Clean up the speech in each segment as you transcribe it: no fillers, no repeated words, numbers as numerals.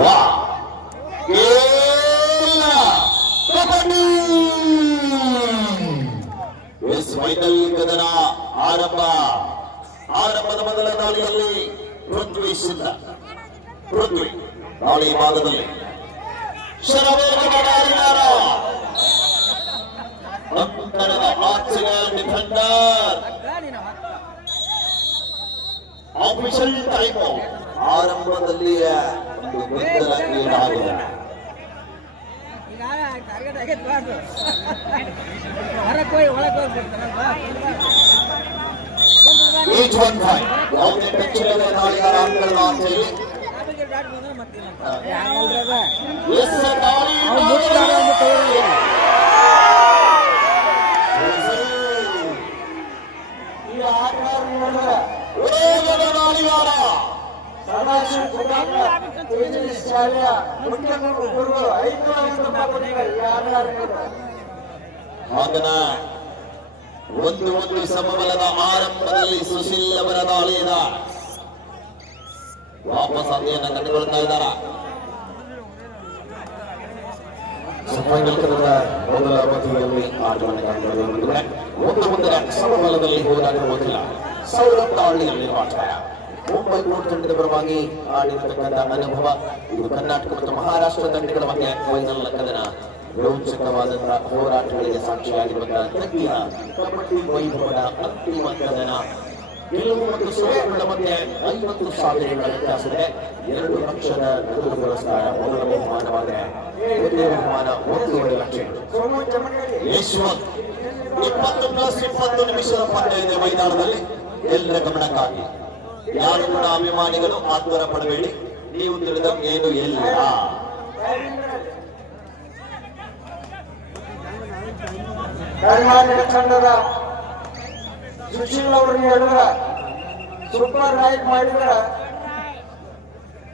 ವಾ ಕಬಡ್ಡಿ ಫೈನಲ್ ಕದನ ಆರಂಭದ ಮೊದಲ ದಾಳಿಯಲ್ಲಿ ಪೃಥ್ವಿ ಸಿದ್ಧ. ಪೃಥ್ವಿ ದಾಳಿ ಭಾಗದಲ್ಲಿ ಅಂತರದ ಆಚೆಯ ಡಿಫೆಂಡರ್. ಆಫೀಷಿಯಲ್ ಟೈಮ್ ಆರಂಭದಲ್ಲಿಯೇ ಒಂದು ಗೊಂದಲ ಏನಾಗಿದೆ. ಈಚ್ ಒನ್ ಫೈವ್ ಯಾವುದೇ ಟಚ್ಚಿಲ್ಲದೆ ದಾಳಿಗಾರ ಅಂಕಣ ಆಚೆಯಲ್ಲಿ ಒಂದು ಸಮಬಲದ ಆರಂಭದಲ್ಲಿ ಸುಶೀಲ್ ಅವರ ದಾಳಿಯಿಂದ ವಾಪಸ್ ಅಂತೆಯನ್ನು ಕಂಡುಕೊಳ್ತಾ ಇದ್ದಾರ. ಮೊದಲ ಅವಧಿಯಲ್ಲಿ ಆಟವನ್ನು ಕಂಡುಕೊಳ್ಳುವುದಿಲ್ಲ. ಮುಂದಿನ ಸಮಬಲದಲ್ಲಿ ಹೋರಾಡುವುದಿಲ್ಲ. ಸೌರಭ್ ದಾಳಿಯಲ್ಲಿರುವ ಆಟ ಮುಂಬೈ ಕೋರ್ಟ್ ತಂಡದ ಪರವಾಗಿ ಆಡಿರತಕ್ಕಂಥ ಅನುಭವ ಇದು ಕರ್ನಾಟಕ ಮತ್ತು ಮಹಾರಾಷ್ಟ್ರ ತಂಡಗಳ ಮಧ್ಯೆ ಫೈನಲ್ ಕದನ ರೋಚಕವಾದಂತಹ ಹೋರಾಟಗಳಿಗೆ ಸಾಕ್ಷಿಯಾಗಿರುವಂತಹ ತಜ್ಞ ಕಬಡ್ಡಿ ವೈಭವದ ಅಂತಿಮ ಕದನ. ಗೆಲುವು ಮತ್ತು ಸೋಲುಗಳ ಮಧ್ಯೆ 50,000 ವ್ಯತ್ಯಾಸವಿದೆ. 2 ಲಕ್ಷದ ನಗದು ಪುರಸ್ಕಾರ ಮೊದಲ ಬಹುಮಾನವಾದರೆ ಎರಡನೇ ಬಹುಮಾನ 1.5 ಲಕ್ಷ. ಯಶವಂತ್ 20+20 ನಿಮಿಷದ ಪಂದ್ಯ ಇದೆ ಮೈದಾನದಲ್ಲಿ. ಎಲ್ಲರ ಗಮನಕ್ಕಾಗಿ ಯಾರು ಕೂಡ ಅಭಿಮಾನಿಗಳು ಆತುರ ಪಡಬೇಡಿ. ನೀವು ತಿಳಿದ ಏನು ಇಲ್ಲ. ಕರ್ನಾಟಕ ತಂಡದ ಸುಶೀಲ್ ಅವರನ್ನು ಹೇಳಿದ್ರ ಸೂಪರ್ ರೈಡ್ ಮಾಡಿದ್ರ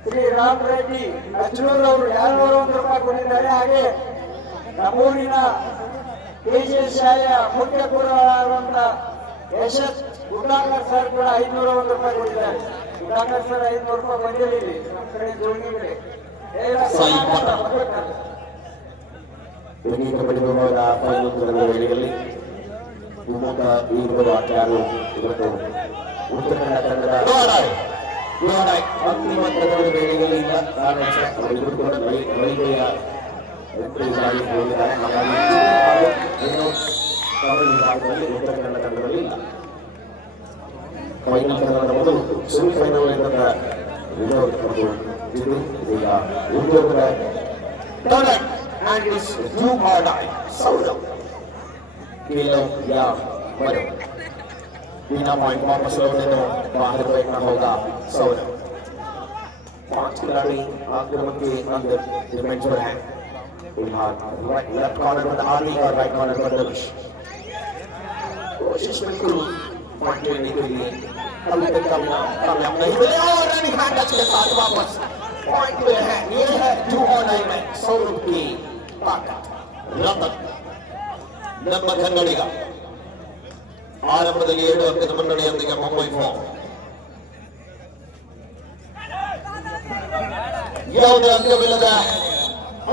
ಶ್ರೀ ರಾಮ್ ರೆಡ್ಡಿ ಅಜ್ನೂರ್ ಅವರು 201 ರೂಪಾಯಿ ಕೊಟ್ಟಿದ್ದಾರೆ. ಹಾಗೆ ನಮ್ಮೂರಿನ ಕೆಜಿ ಶಾಲೆಯ ಮುಖ್ಯ ಗುರುಗಳಾದಂತ ಯಶಸ್ ಗುಡ್ಡಾಂಗರ್ ಸರ್ ಕೂಡ 501 ರೂಪಾಯಿ ಕೊಟ್ಟಿದ್ದಾರೆ. ಗುಡ್ಡಾಂಗರ್ ಸರ್ 500 ರೂಪಾಯಿ ಬಂದಿರಲಿ ನಮ್ಮ ಕಡೆ ಜೋಡಿ ಕಡೆ ಕಬಡ್ಡಿ ವಿಭಾಗದ ಫೈನಲ್ ವೇಳೆಯಲ್ಲಿ ಪ್ರಮುಖ ಈರುಗಳು ಆಟಗಾರರು ಇವತ್ತು ಉತ್ತರ ಕನ್ನಡ ತಂಡದ ಅಂತಿಮ ಕದನದ ವೇಳೆಯಲ್ಲಿ ಇಲ್ಲ. ಕಾರಣ ವೈದ್ಯ ಹೋಗಿದ್ದಾರೆ. ಹಾಗಾಗಿ ಕಬಡ್ಡಿ ವಿಭಾಗದಲ್ಲಿ ಉತ್ತರ ಕನ್ನಡ ತಂಡದಲ್ಲಿ ಇಲ್ಲ. ಫೈನಲ್ ಕದನದ ಮೊದಲು ಸೆಮಿಫೈನಲ್ ಇದೀಗ ಉದ್ಯೋಗದ and is you or die. Saurabh kilo या मरो बिना पॉइंट वापस लौटे तो बाहर बैठना होगा सौरभ. 5 खिलाड़ी आक्रमण के अंदर डिफेंस पर हैं. फिलहाल लेफ्ट कॉर्नर पर आर्मी और राइट कॉर्नर पर धनुष. कोशिश बिल्कुल पॉइंट लेने के लिए अभी तक कामयाब नहीं मिले और रनिंग हैंड टच के साथ वापस पॉइंट पे है. ये है 2 और 9 में सौरभ की ताकत. ರತನ್ ನಮ್ಮ ಕನ್ನಡಿಗ ಆರಂಭದಲ್ಲಿ 7 ಅಂಕದ ಮುನ್ನಡೆಯೊಂದಿಗೆ ಮುಂಬೈ ಫಾರ್ಮ್. ಯಾವುದೇ ಅಂಕವಿಲ್ಲದ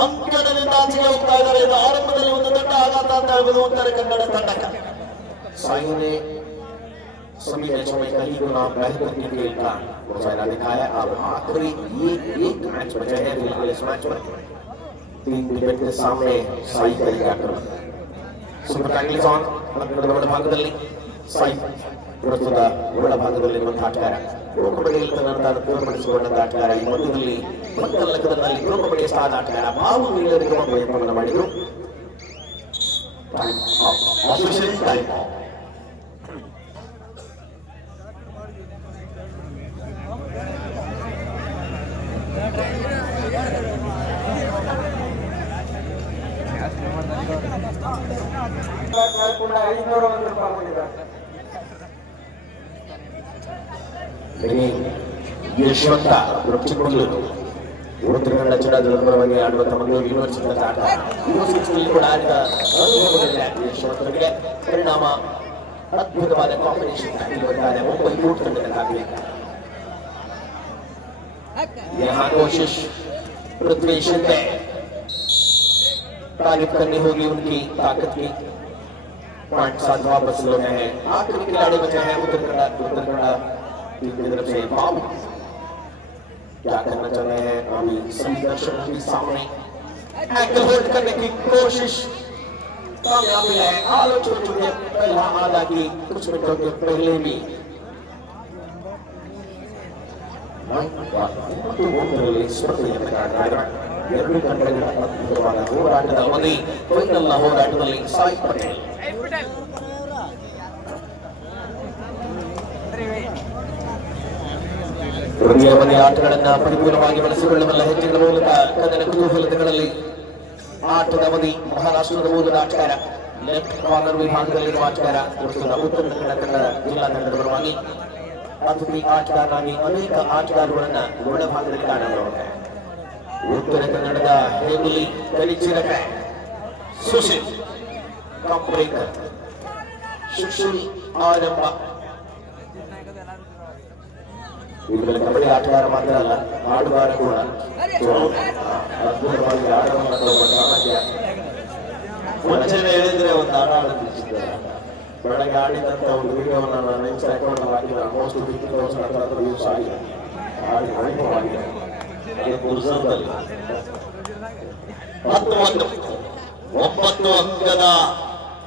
ಅಂಕಣದಿಂದ ಆಚೆಗೆ ಹೋಗ್ತಾ ಇದ್ದಾರೆ. ಇದು ಆರಂಭದಲ್ಲಿ ಒಂದು ದೊಡ್ಡ ಆಘಾತ ಅಂತ ಹೇಳ್ಬೋದು ಉತ್ತರ ಕನ್ನಡ ತಂಡಕ್ಕೆ. साई ने सभी मैचों में कई गुना बेहतर क्रिकेट का मुजाहिरा दिखाया. अब आखिरी एक मैच बचा है. फिलहाल इस मैच में 3 विकेट के सामने साई करेगा आक्रमण. सुपर टैकल्स ऑन ಒಳ ಭಾಗದಲ್ಲಿ ಸಾಯಿ ಪ್ರಸ್ತುತ ಒಳ ಭಾಗದಲ್ಲಿರುವಂತಹ ಆಟಗಾರ. ಪ್ರೋ ಕಬಡ್ಡಿಯಲ್ಲಿ ತನ್ನನ್ನು ತೋರ್ಪಡಿಸಿಕೊಂಡಂತಹ ಆಟಗಾರ. ಈ ಮಧ್ಯದಲ್ಲಿ ಮತ್ತಲ್ಲಕದಲ್ಲಿ ಪ್ರೋ ಕಬಡ್ಡಿ ಸ್ಥಾನ ಆಟಗಾರ ಬಾಬು ವೀರರಿಗೆ ಪ್ರಯತ್ನವನ್ನು ಮಾಡಿದರು. ಆಫೀಷಿಯಲ್ ಟೈಮ್ ಕೂಡ 501 ರೂಪಾಯಿ ಕೊಟ್ಟಿದ್ದಾರೆ. ಯಶವಂತ ರೊಚ್ಚಿಕೊಳ್ಳಲು ಉತ್ತರ ಕನ್ನಡ ಜಿಲ್ಲಾದ ಪರವಾಗಿ ಆಡುವಂತಹ ಮಂಗಳೂರು ಯೂನಿವರ್ಸಿಟಿ ಆಟ. ಯೂನಿವರ್ಸಿಟಿಯಲ್ಲಿ ಕೂಡ ಆಡಿದ ಅನುಭವವಿದೆ ಯಶವಂತರಿಗೆ. ಪರಿಣಾಮ ಅದ್ಭುತವಾದ ಕಾಂಬಿನೇಷನ್ ಇರುವಂತಹ ಮುಂಬೈ ಕೋರ್ಟ್ ತಂಡಕ್ಕಾಗಲಿ. यहाँ कोशिश पृथ्वी शिंदे तारीफ करनी होगी उनकी ताकत की। पॉइंट साथ वापस लोग हैं। आखिरी खिलाड़ी बचे हैं उत्तर कन्नड़ा टीम की तरफ से बाबू। क्या करना चाह रहे हैं अभी सभी दर्शकों के सामने एंकल होल्ड करने की कोशिश कामयाबी है। आलोचना चुके पहला आधा की कुछ मिनटों के पहले भी ಎರಡು ತಂಡಗಳ ಅದ್ಭುತವಾದ ಹೋರಾಟದ ಅವಧಿ ಫೈನಲ್ ಹೋರಾಟದಲ್ಲಿ ಸಾಯಿ ಪಟೇಲ್ ಹೃದಯವದಿ ಆಟಗಳನ್ನ ಪರಿಪೂರ್ಣವಾಗಿ ಬಳಸಿಕೊಳ್ಳುವಲ್ಲ ಹೆಜ್ಜೆಗಳ ಮೂಲಕ ಕದನ ಕುತೂಹಲತೆಗಳಲ್ಲಿ ಆಟದ ಅವಧಿ ಮಹಾರಾಷ್ಟ್ರದ ಮೂಲದ ಆಟಗಾರ ಲೆಫ್ಟ್ ಕಾರ್ನರ್ ವಿಭಾಗದಲ್ಲಿರುವ ಆಟಗಾರ ಉತ್ತರ ಕನ್ನಡ ಜಿಲ್ಲಾ ತಂಡದ ಪರವಾಗಿ ಅತಿಥಿ ಆಟಗಾರನಾಗಿ ಅನೇಕ ಆಟಗಾರಗಳನ್ನ ಒಳಭಾಗದಲ್ಲಿ ಕಾಣಬಹುದು. ಉತ್ತರ ಕನ್ನಡದ ಹೇಮಲಿ ಕಲಿಚಿರಕ ಸುಶೀಲ್ ಕಾಂಬ್ರೇಕರ್ ಸುಶೀಲ್ ಆರಂಭ ಇವುಗಳ ಕಬಡ್ಡಿ ಆಟಗಾರ ಮಾತ್ರ ಅಲ್ಲ ಆಟಗಾರ ಕೂಡ ಅದ್ಭುತವಾಗಿ ಆಟವನ್ನು ಸಾಮರ್ಥ್ಯ ಮುಂಚೆನೆ ಹೇಳಿದ್ರೆ ಒಂದು ಆಟ ಆಡೋದಿದ್ದಾರೆ. ಬೆಳಗ್ಗೆ ಆಡಿದಂತ ಒಂದು ವಿಡಿಯೋವನ್ನು ನಾನು ಇನ್ಸ್ಟಾಗ್ರಾಮ್ ಹಾಕಿ ಆಲ್ಮೋಸ್ಟ್ 50,000 ವ್ಯೂಸ್ ಆಗಿದೆ. ಆಡಿ ಅನುಭವವಾಗಿದೆ. ಪುರುಷರಲ್ಲಿ 9 ಅಂಕದ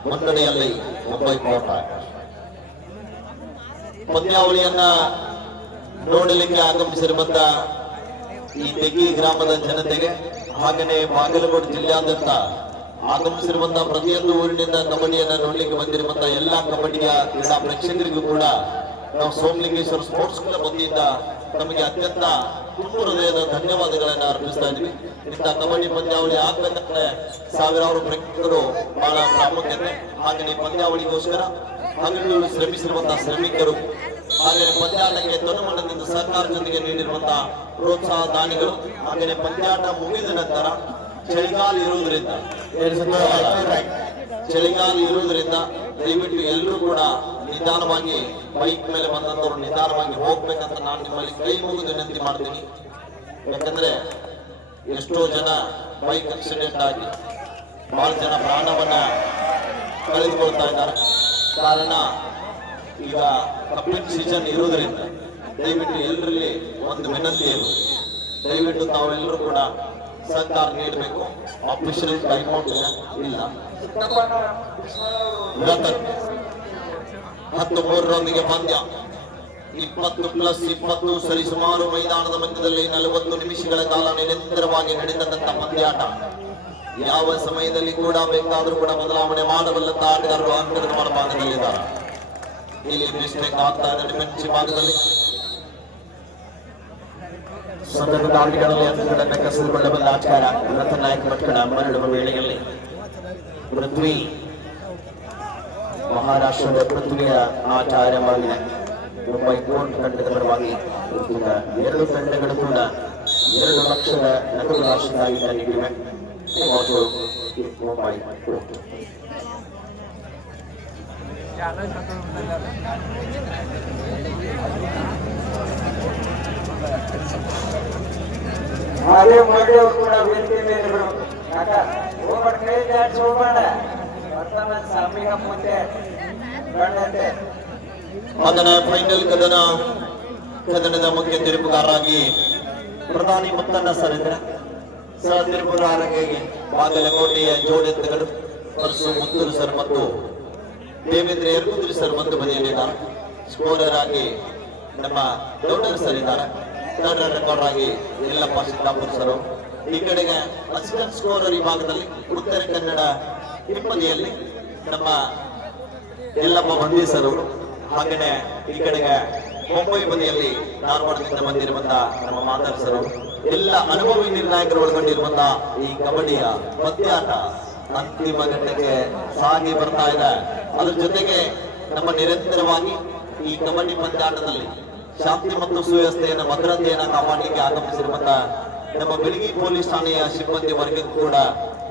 ಮುನ್ನಡೆಯಲ್ಲಿ ಮುಂಬೈ ಕೋಟ ಪಂದ್ಯಾವಳಿಯನ್ನ ನೋಡಲಿಕ್ಕೆ ಆಗಮಿಸಿರುವಂತ ಈ ತೆಗಿ ಗ್ರಾಮದ ಜನತೆಗೆ ಹಾಗೆಯೇ ಬಾಗಲಕೋಟೆ ಜಿಲ್ಲೆಯಾದ್ಯಂತ ಆಗಮಿಸಿರುವಂತಹ ಪ್ರತಿಯೊಂದು ಊರಿನಿಂದ ಕಬಡ್ಡಿಯನ್ನ ನೋಡ್ಲಿಕ್ಕೆ ಬಂದಿರುವಂತಹ ಎಲ್ಲಾ ಕಬಡ್ಡಿಯ ಕ್ರೀಡಾ ಪ್ರೇಕ್ಷಕರಿಗೂ ಕೂಡ ನಾವು ಸೋಮಲಿಂಗೇಶ್ವರ ಸ್ಪೋರ್ಟ್ಸ್ ಕ್ಲಬ್ ವತಿಯಿಂದ ನಮಗೆ ಅತ್ಯಂತ ತುಂಬು ಹೃದಯದ ಧನ್ಯವಾದಗಳನ್ನ ಅರ್ಪಿಸ್ತಾ ಇದ್ವಿ. ಇಂಥ ಕಬಡ್ಡಿ ಪಂದ್ಯಾವಳಿ ಆಗ್ಬೇಕಂದ್ರೆ ಸಾವಿರಾರು ಪ್ರೇಕ್ಷಕರು ಬಹಳ ಪ್ರಾಮುಖ್ಯತೆ, ಹಾಗೆಯೇ ಪಂದ್ಯಾವಳಿಗೋಸ್ಕರ ಹಗಲು ಶ್ರಮಿಸಿರುವಂತಹ ಶ್ರಮಿಕರು, ಹಾಗೆಯೇ ಪಂದ್ಯಾಟಕ್ಕೆ ತನುಮನದಿಂದ ಸರ್ಕಾರ ಜೊತೆಗೆ ನೀಡಿರುವಂತಹ ಪ್ರೋತ್ಸಾಹ ದಾನಿಗಳು, ಹಾಗೆಯೇ ಪಂದ್ಯಾಟ ಮುಗಿದ ನಂತರ ಚಳಿಗಾಲ ಇರುವುದರಿಂದ ದಯವಿಟ್ಟು ಎಲ್ಲರೂ ಕೂಡ ನಿಧಾನವಾಗಿ ಬೈಕ್ ಮೇಲೆ ಬಂದಂತವ್ರು ನಿಧಾನವಾಗಿ ಹೋಗ್ಬೇಕಂತ ನಾನು ನಿಮ್ಮಲ್ಲಿ ಕೈ ಮುಗಿದು ವಿನಂತಿ ಮಾಡ್ತೀನಿ. ಯಾಕಂದ್ರೆ ಎಷ್ಟೋ ಜನ ಬೈಕ್ ಆಕ್ಸಿಡೆಂಟ್ ಆಗಿ ಬಹಳ ಜನ ಪ್ರಾಣವನ್ನ ಕಳೆದುಕೊಳ್ತಾ ಇದ್ದಾರೆ. ಕಾರಣ ಈಗ ಕಬ್ಬಿನ ಸೀಸನ್ ಇರುವುದರಿಂದ ದಯವಿಟ್ಟು ಎಲ್ಲರಲ್ಲಿ ಒಂದು ವಿನಂತಿ ಏನು, ದಯವಿಟ್ಟು ತಾವೆಲ್ಲರೂ ಕೂಡ ಸಹಕಾರ ನೀಡಬೇಕು. ಆಫೀಷಿಯಲ್ ಟೈಮ್ಔಟ್ ಇಲ್ಲ. 13ರೊಂದಿಗೆ ಪಂದ್ಯ 20+20 ಸರಿಸುಮಾರು ಮೈದಾನದ ಮಧ್ಯದಲ್ಲಿ 40 ನಿಮಿಷಗಳ ಕಾಲ ನಿರಂತರವಾಗಿ ನಡೆದಂತಹ ಪಂದ್ಯಾಟ. ಯಾವ ಸಮಯದಲ್ಲಿ ಕೂಡ ಬೇಕಾದರೂ ಕೂಡ ಬದಲಾವಣೆ ಮಾಡಬಲ್ಲಂತ ಆಟಗಾರರು ಅಂಕಣದ ಹೊರಭಾಗದಲ್ಲಿದ್ದಾರೆ. ಇಲ್ಲಿ ಮಿಸ್ಟೇಕ್ ಆಗ್ತಾ ಇದೆ ಡಿಫೆನ್ಸಿವ್ ಭಾಗದಲ್ಲಿ. ಸತತ ದಾಳಿಗಳಲ್ಲಿ ಅಂಕಗಳನ್ನು ಕಸಿದುಕೊಳ್ಳಬಲ್ಲ ಆಟಗಾರ ರತನ್ ನಾಯಕ್ ಭಟ್ಕಳ ಮರಳುವ ವೇಳೆಯಲ್ಲಿ ಪೃಥ್ವಿ ಮಹಾರಾಷ್ಟ್ರದ ಪೃಥ್ವಿಯ ಆಟ ಆರಂಭವಾಗಿದೆ. ಮುಂಬೈ ಕೋರ್ಟ್ ತಂಡದ ಪರವಾಗಿ ಎರಡು ತಂಡಗಳು ಕೂಡ 2 ಲಕ್ಷದ ನಗದು ರಾಶಿಯಾಗಿ ನೀಡಿವೆ. ಮುಂಬೈ ಕೋರ್ಟ್ ಅದೇ ಮಾಡಿಯವರು ಕೂಡ ವೇದಿಕೆ ಮೇಲೆ ಬರಬೇಕು. ಹೋಗ್ಬೇಡ, ಕೈ ಜಾಡ್ಸಿ ಹೋಗ್ಬೇಡ. ಬರ್ತಾನ ಸಾಮಿಗ ಮುಂದೆ ಗಂಡಂತೆ ಅದನ್ನ ಫೈನಲ್ ಕದನದ ಮುಖ್ಯ ತೀರ್ಪುಗಾರರಾಗಿ ಪ್ರಧಾನಿ ಮುತ್ತಣ್ಣ ಸರ್ ಇದ್ದಾರೆ. ಸಹ ತೀರ್ಪುಗಾರರಾಗಿ ಬಾಗಲಕೋಟೆಯ ಜೋಡೆತ್ತುಗಳು ಪರಸು ಮುತ್ತೂರು ಸರ್ ಮತ್ತು ದೇವೇಂದ್ರ ಯರ್ಕುದ್ರಿ ಸರ್ ಒಂದು ಬದಿಯಲ್ಲಿದ್ದಾರೆ. ಸ್ಕೋರರ್ ಆಗಿ ನಮ್ಮ ಗೌಡರ್ ಸರ್ ಇದ್ದಾರೆ. ಥರ್ಡ್ ರೆಕಾರ್ಡ್ ಆಗಿ ಯಲ್ಲಪ್ಪ ಸಿದ್ದಾಪುರ ಸರ್. ಈ ಕಡೆಗೆ ಅಸಿಸ್ಟೆಂಟ್ ಸ್ಕೋರರ್ ಈ ಭಾಗದಲ್ಲಿ ಉತ್ತರ ಕನ್ನಡ ಹಿಂಬದಿಯಲ್ಲಿ ನಮ್ಮ ಯಲ್ಲಪ್ಪ ಬಂದಿ ಸರ್ ಅವರು. ಹಾಗೆಯೇ ಈ ಕಡೆಗೆ ಮುಂಬೈ ಬದಿಯಲ್ಲಿ ಧಾರವಾಡದಿಂದ ಬಂದಿರುವಂತಹ ನಮ್ಮ ಮಾತಾಡ್ ಸರ್ ಅವರು. ಎಲ್ಲ ಅನುಭವಿ ನಿರ್ಣಾಯಕರು ಒಳಗೊಂಡಿರುವಂತಹ ಈ ಕಬಡ್ಡಿಯ ಪಂದ್ಯಾಟ ಅಂತಿಮ ಘಟ್ಟಕ್ಕೆ ಸಾಗಿ ಬರ್ತಾ ಇದೆ. ಅದ್ರ ಜೊತೆಗೆ ನಮ್ಮ ನಿರಂತರವಾಗಿ ಈ ಕಬಡ್ಡಿ ಪಂದ್ಯಾಟದಲ್ಲಿ ಶಾಂತಿ ಮತ್ತು ಸುವ್ಯವಸ್ಥೆಯನ್ನ ಭದ್ರತೆಯನ್ನ ಕಾಪಾಡಲಿಕ್ಕೆ ಆಗಮಿಸಿರುವಂತಹ ನಮ್ಮ ಬೆಳಗಿ ಪೊಲೀಸ್ ಠಾಣೆಯ ಸಿಬ್ಬಂದಿ ವರ್ಗಕ್ಕೂ ಕೂಡ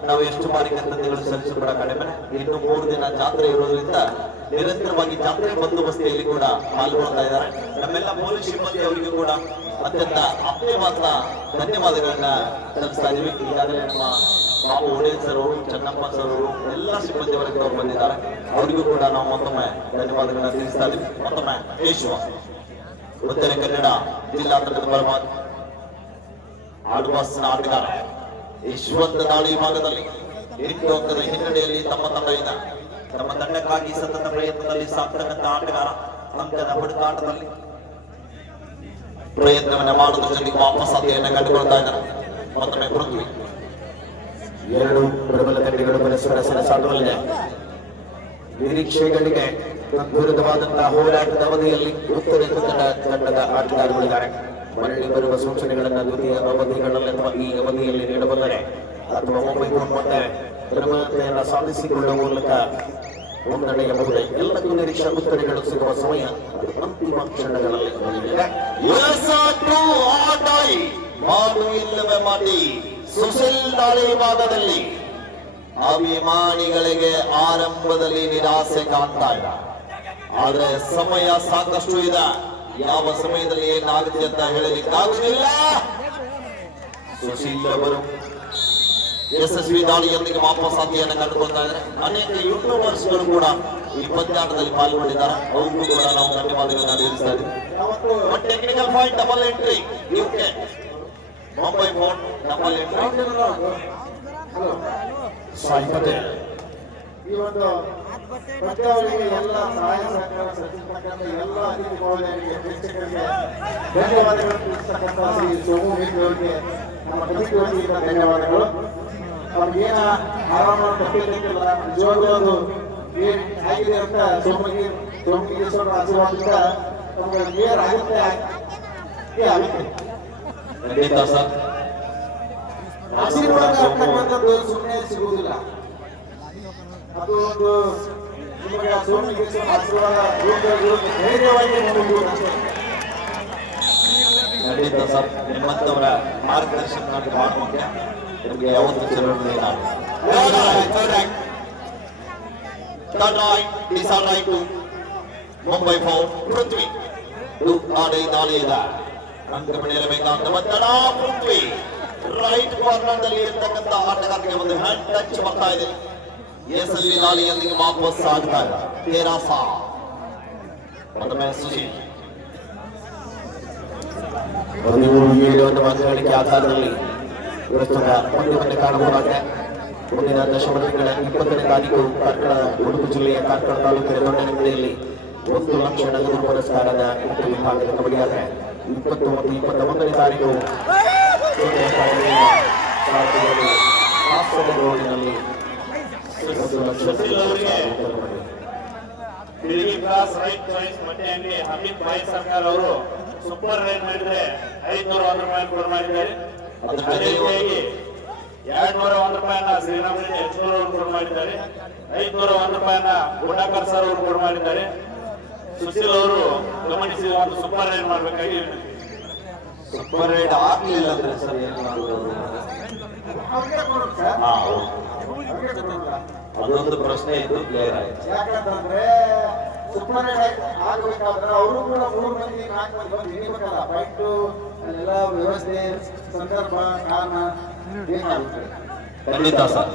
ನಾವು ಎಷ್ಟು ಬಾರಿ ಕರ್ತವ್ಯಗಳು ಸಲ್ಲಿಸಲು ಕೂಡ ಕಡಿಮೆ. ಇನ್ನು 3 ದಿನ ಜಾತ್ರೆ ಇರೋದ್ರಿಂದ ನಿರಂತರವಾಗಿ ಜಾತ್ರೆ ಬಂದೋಬಸ್ತಿಯಲ್ಲಿ ಕೂಡ ಪಾಲ್ಗೊಳ್ತಾ ಇದ್ದಾರೆ. ನಮ್ಮೆಲ್ಲ ಪೊಲೀಸ್ ಸಿಬ್ಬಂದಿ ಅವರಿಗೂ ಕೂಡ ಅತ್ಯಂತ ಅಪ್ಯವಾದ ಧನ್ಯವಾದಗಳನ್ನ ಸಲ್ಲಿಸ್ತಾ ಇದೀವಿ. ಈಗಾಗಲೇ ನಮ್ಮ ಬಾಬು ಒಡೆಯರ್ ಸರ್ ಅವರು, ಚೆನ್ನಪ್ಪ ಸರ್ ಅವರು, ಎಲ್ಲ ಸಿಬ್ಬಂದಿ ವರ್ಗದವರು ಬಂದಿದ್ದಾರೆ. ಅವರಿಗೂ ಕೂಡ ನಾವು ಮತ್ತೊಮ್ಮೆ ಧನ್ಯವಾದಗಳನ್ನ ತಿಳಿಸ್ತಾ ಇದೀವಿ. ಮತ್ತೊಮ್ಮೆ ಕೇಶವ ಉತ್ತರ ಕನ್ನಡ ಜಿಲ್ಲಾ ತಂಡದ ಪರವಾಗಿ ಆಡುವಾಸನ ಆಟಗಾರ ಯಶವಂತ ದಾಳಿ ಭಾಗದಲ್ಲಿ 8 ಅಂಕದ ಹಿನ್ನಡೆಯಲ್ಲಿ ತಮ್ಮ ತಂಡಕ್ಕಾಗಿ ಸತತ ಪ್ರಯತ್ನದಲ್ಲಿ ಸಾಕ್ತಕ್ಕಂಥ ಆಟಗಾರ ಅಂಕದ ಹುಡುಕಾಟದಲ್ಲಿ ಪ್ರಯತ್ನವನ್ನ ಮಾಡುವ ಜೊತೆಗೆ ವಾಪಸಾತಿಯನ್ನು ಕಂಡುಕೊಳ್ತಾ ಇದ್ದಾರೆ. ಮತ್ತೊಮ್ಮೆ ಪೃಥ್ವಿ. ಎರಡು ಪ್ರಬಲ ತಂಡಗಳು ಪರಸ್ಪರ ಸೆಣಸಾಟದಲ್ಲಿದೆ. ನಿರೀಕ್ಷೆಗಳಿಗೆ ವಿರುದ್ಧವಾದಂತಹ ಹೋರಾಟದ ಅವಧಿಯಲ್ಲಿ ಉತ್ತರ ಕನ್ನಡ ತಂಡದ ಆಟಗಾರಗಳಿದ್ದಾರೆ. ಮರಳಿ ಬರುವ ಸೂಚನೆಗಳನ್ನು ದ್ವಿತೀಯ ಅವಧಿಗಳಲ್ಲಿ ಅಥವಾ ಈ ಅವಧಿಯಲ್ಲಿ ನೀಡಬಲ್ಲರೆ ಅಥವಾ ಮುಂಬೈ ಮತ್ತೆ ಪ್ರಬಲತೆಯನ್ನು ಸಾಧಿಸಿಕೊಳ್ಳುವ ಮೂಲಕ ಮುನ್ನಡೆಯಬಹುದೇ. ಎಲ್ಲಕ್ಕೂ ನಿರೀಕ್ಷಾ ಉತ್ತರಗಳು ಸಿಗುವ ಸಮಯ ಅದು ಅಂತಿಮ ಕ್ಷಣಗಳಲ್ಲಿ ಮಾಡು ಇಲ್ಲವೇ ಮಾಡಿ ಸುಶೀಲ್ ದಾಳಿ ಭಾಗದಲ್ಲಿ ಅಭಿಮಾನಿಗಳಿಗೆ ಆರಂಭದಲ್ಲಿ ನಿರಾಸೆ ಕಾಣ್ತಾ ಇಲ್ಲ. ಆದ್ರೆ ಸಮಯ ಸಾಕಷ್ಟು ಇದೆ. ಯಾವ ಸಮಯದಲ್ಲಿ ಏನಾಗುತ್ತೆ ಅಂತ ಹೇಳಲಿಕ್ಕಾಗುವುದಿಲ್ಲ. ಸುಶೀಲ್ ಅವರು ಯಶಸ್ವಿ ದಾಳಿಯೊಂದಿಗೆ ವಾಪಸಾತಿಯನ್ನು ಕಂಡುಕೊಳ್ತಾ ಇದ್ದಾರೆ. ಅನೇಕ ಯೂಟ್ಯೂಬರ್ಸ್ ಗಳು ಕೂಡ ಈ ಪಂದ್ಯಾಟದಲ್ಲಿ ಪಾಲ್ಗೊಂಡಿದ್ದಾರೆ. ಅವ್ರಿಗೂ ಕೂಡ ನಾವು ಧನ್ಯವಾದಗಳನ್ನ ತಿಳಿಸ್ತಾ ಇದ್ದೀವಿ. Technical point double entry UK Mumbai fort double entry Sai Patel. ಈ ಒಂದು ಪಂದ್ಯಾವಳಿಗೆ ಎಲ್ಲ ಸಹಾಯ ಸಹಕಾರ ಸಲ್ಲಿಸತಕ್ಕಂಥ ಎಲ್ಲ ಅತಿಥಿ ಮಹೋದಯರಿಗೆ, ಪ್ರೇಕ್ಷಕರಿಗೆ ಧನ್ಯವಾದಗಳು ತಿಳಿಸತಕ್ಕಂಥ ಶ್ರೀ ಸೋಮು ಮೇತ್ರಿ ಅವರಿಗೆ ನಮ್ಮ ಕಮಿಟಿ ವತಿಯಿಂದ ಧನ್ಯವಾದಗಳು. ಅವ್ರಿಗೇನ ಆರಾಮ ತಪ್ಪಿದ್ದಕ್ಕಿಲ್ಲ, ನಿಜವಾಗ್ಲೂ ಅದು ಏನ್ ಆಗಿದೆ ಅಂತ ಸೋಮಗಿರೀಶ್ವರ ಆಶೀರ್ವಾದದಿಂದ ನಮ್ಗೆ ಕ್ಲಿಯರ್ ಆಗುತ್ತೆ ಆಗುತ್ತೆ. ಖಂಡಿತ ಸರ್. ಆಶೀರ್ವಾದ ಆಗ್ತಕ್ಕಂಥದ್ದು ಸುಮ್ಮನೆ ಸಿಗುವುದಿಲ್ಲ. ಅದು ಒಂದು ನಿಮಗೆ ಸೋಮಗಿರೀಶ್ವರ ಆಶೀರ್ವಾದ ಧೈರ್ಯವಾಗಿ ನೋಡುವುದು ಅಷ್ಟೇ. ಖಂಡಿತ ಸರ್. ನಿಮ್ಮಂತವರ ಮಾರ್ಗದರ್ಶನ ನಮಗೆ ಬಹಳ ಮುಖ್ಯ. ನಿಮಗೆ ಯಾವತ್ತು ಚಲನೆ ಮುಂಬೈ ಫೋರ್ಟ್ ಪೃಥ್ವಿ ದಾಳಿ ಇದೆ. ಅಂಕ ಪಡೆಯಬೇಕಾದ ಒತ್ತಡ ಪೃಥ್ವಿ. ರೈಟ್ ಕಾರ್ನರ್ ನಲ್ಲಿ ಇರ್ತಕ್ಕಂಥ ಆಟಗಾರರಿಗೆ ಒಂದು ಹ್ಯಾಂಡ್ ಟಚ್ ಬರ್ತಾ ಇದೆ. ಎಸ್ಎಲ್ವಿ ದಾಳಿಯೊಂದಿಗೆ ವಾಪಸ್ ಆಗ್ತಾ ಇದೆ. ತೇರಾಸ ಮತ್ತೊಮ್ಮೆ ಸುಶೀಲ್. 13-7 ಮತಗಳಿಕೆ ಆಧಾರದಲ್ಲಿ ಪ್ರಸ್ತುತ ಪಂದ್ಯವನ್ನು ಕಾಣಬಹುದಾಗಿದೆ. ಮುಂದಿನ ದಶಮಗಳ 20ನೇ ತಾರೀಕು ಕಾರ್ಕಳ, ಉಡುಪಿ ಜಿಲ್ಲೆಯ ಕಾರ್ಕಳ ತಾಲೂಕಿನ ದೊಡ್ಡನಗರಿಯಲ್ಲಿ 1 ಲಕ್ಷ ನಗದು ಪುರಸ್ಕಾರದ ಉತ್ತರ ವಿಭಾಗದ ಕಬಡ್ಡಿ ಆದರೆ 20 ಮತ್ತು 21ನೇ ತಾರೀಕು ರೋಡಿನಲ್ಲಿ 1 ಲಕ್ಷ ಬಿಳಿಗಿ ಕ್ರಾಸ್ ರೈಟ್ ಚಾಯ್ಸ್ ಮಟ್ಟೆ ಅಂಗಡಿ ಹಮೀದ್ ಭಾಯ್ ಸರ್ಕಾರ್ ಅವರು ಸೂಪರ್ ರೈಡ್ ಮಾಡಿದ್ರೆ 501 ರೂಪಾಯಿ ಕೊಡ ಮಾಡಿದ್ದಾರೆ. ಅದೇ ರೀತಿಯಾಗಿ 201 ರೂಪಾಯಿನ ಶ್ರೀರಾಮ್ ರೆಡ್ಡಿ ಯಚೂರ್ ಅವರು ಕೊಡ ಮಾಡಿದ್ದಾರೆ. 501 ರೂಪಾಯಿನ ಗುಂಡಾಕರ್ ಸರ್ ಅವರು ಕೊಡ ಮಾಡಿದ್ದಾರೆ. ಸುಶೀಲ್ ಅವರು ಗಮನಿಸಿ ಒಂದು ಸೂಪರ್ ರೈಡ್ ಮಾಡಬೇಕಾಗಿ ಸೂಪರ್ ರೈಡ್ ಆಗ್ಲಿಲ್ಲ ಅಂದ್ರೆ ಸರ್ ಅದೊಂದು ಪ್ರಶ್ನೆ ಇದ್ದು ಕ್ಲಿಯರ್ ಆಯ್ತು. ಯಾಕಂತಂದ್ರೆ ಸೂಪರ್ ರೈಡ್ ಆಗ್ಬೇಕಾದ್ರೆ ಅವರು ಕೂಡ 3 ಮಂದಿ 4 ಮಂದಿ ಬಂದು ಹಿಡಿಬೇಕಲ್ಲ. ಫೈಟು ಎಲ್ಲ ವ್ಯವಸ್ಥೆ, ಸಂದರ್ಭ, ಕಾರಣ ಬೇಕಾಗುತ್ತೆ. ಖಂಡಿತ ಸರ್.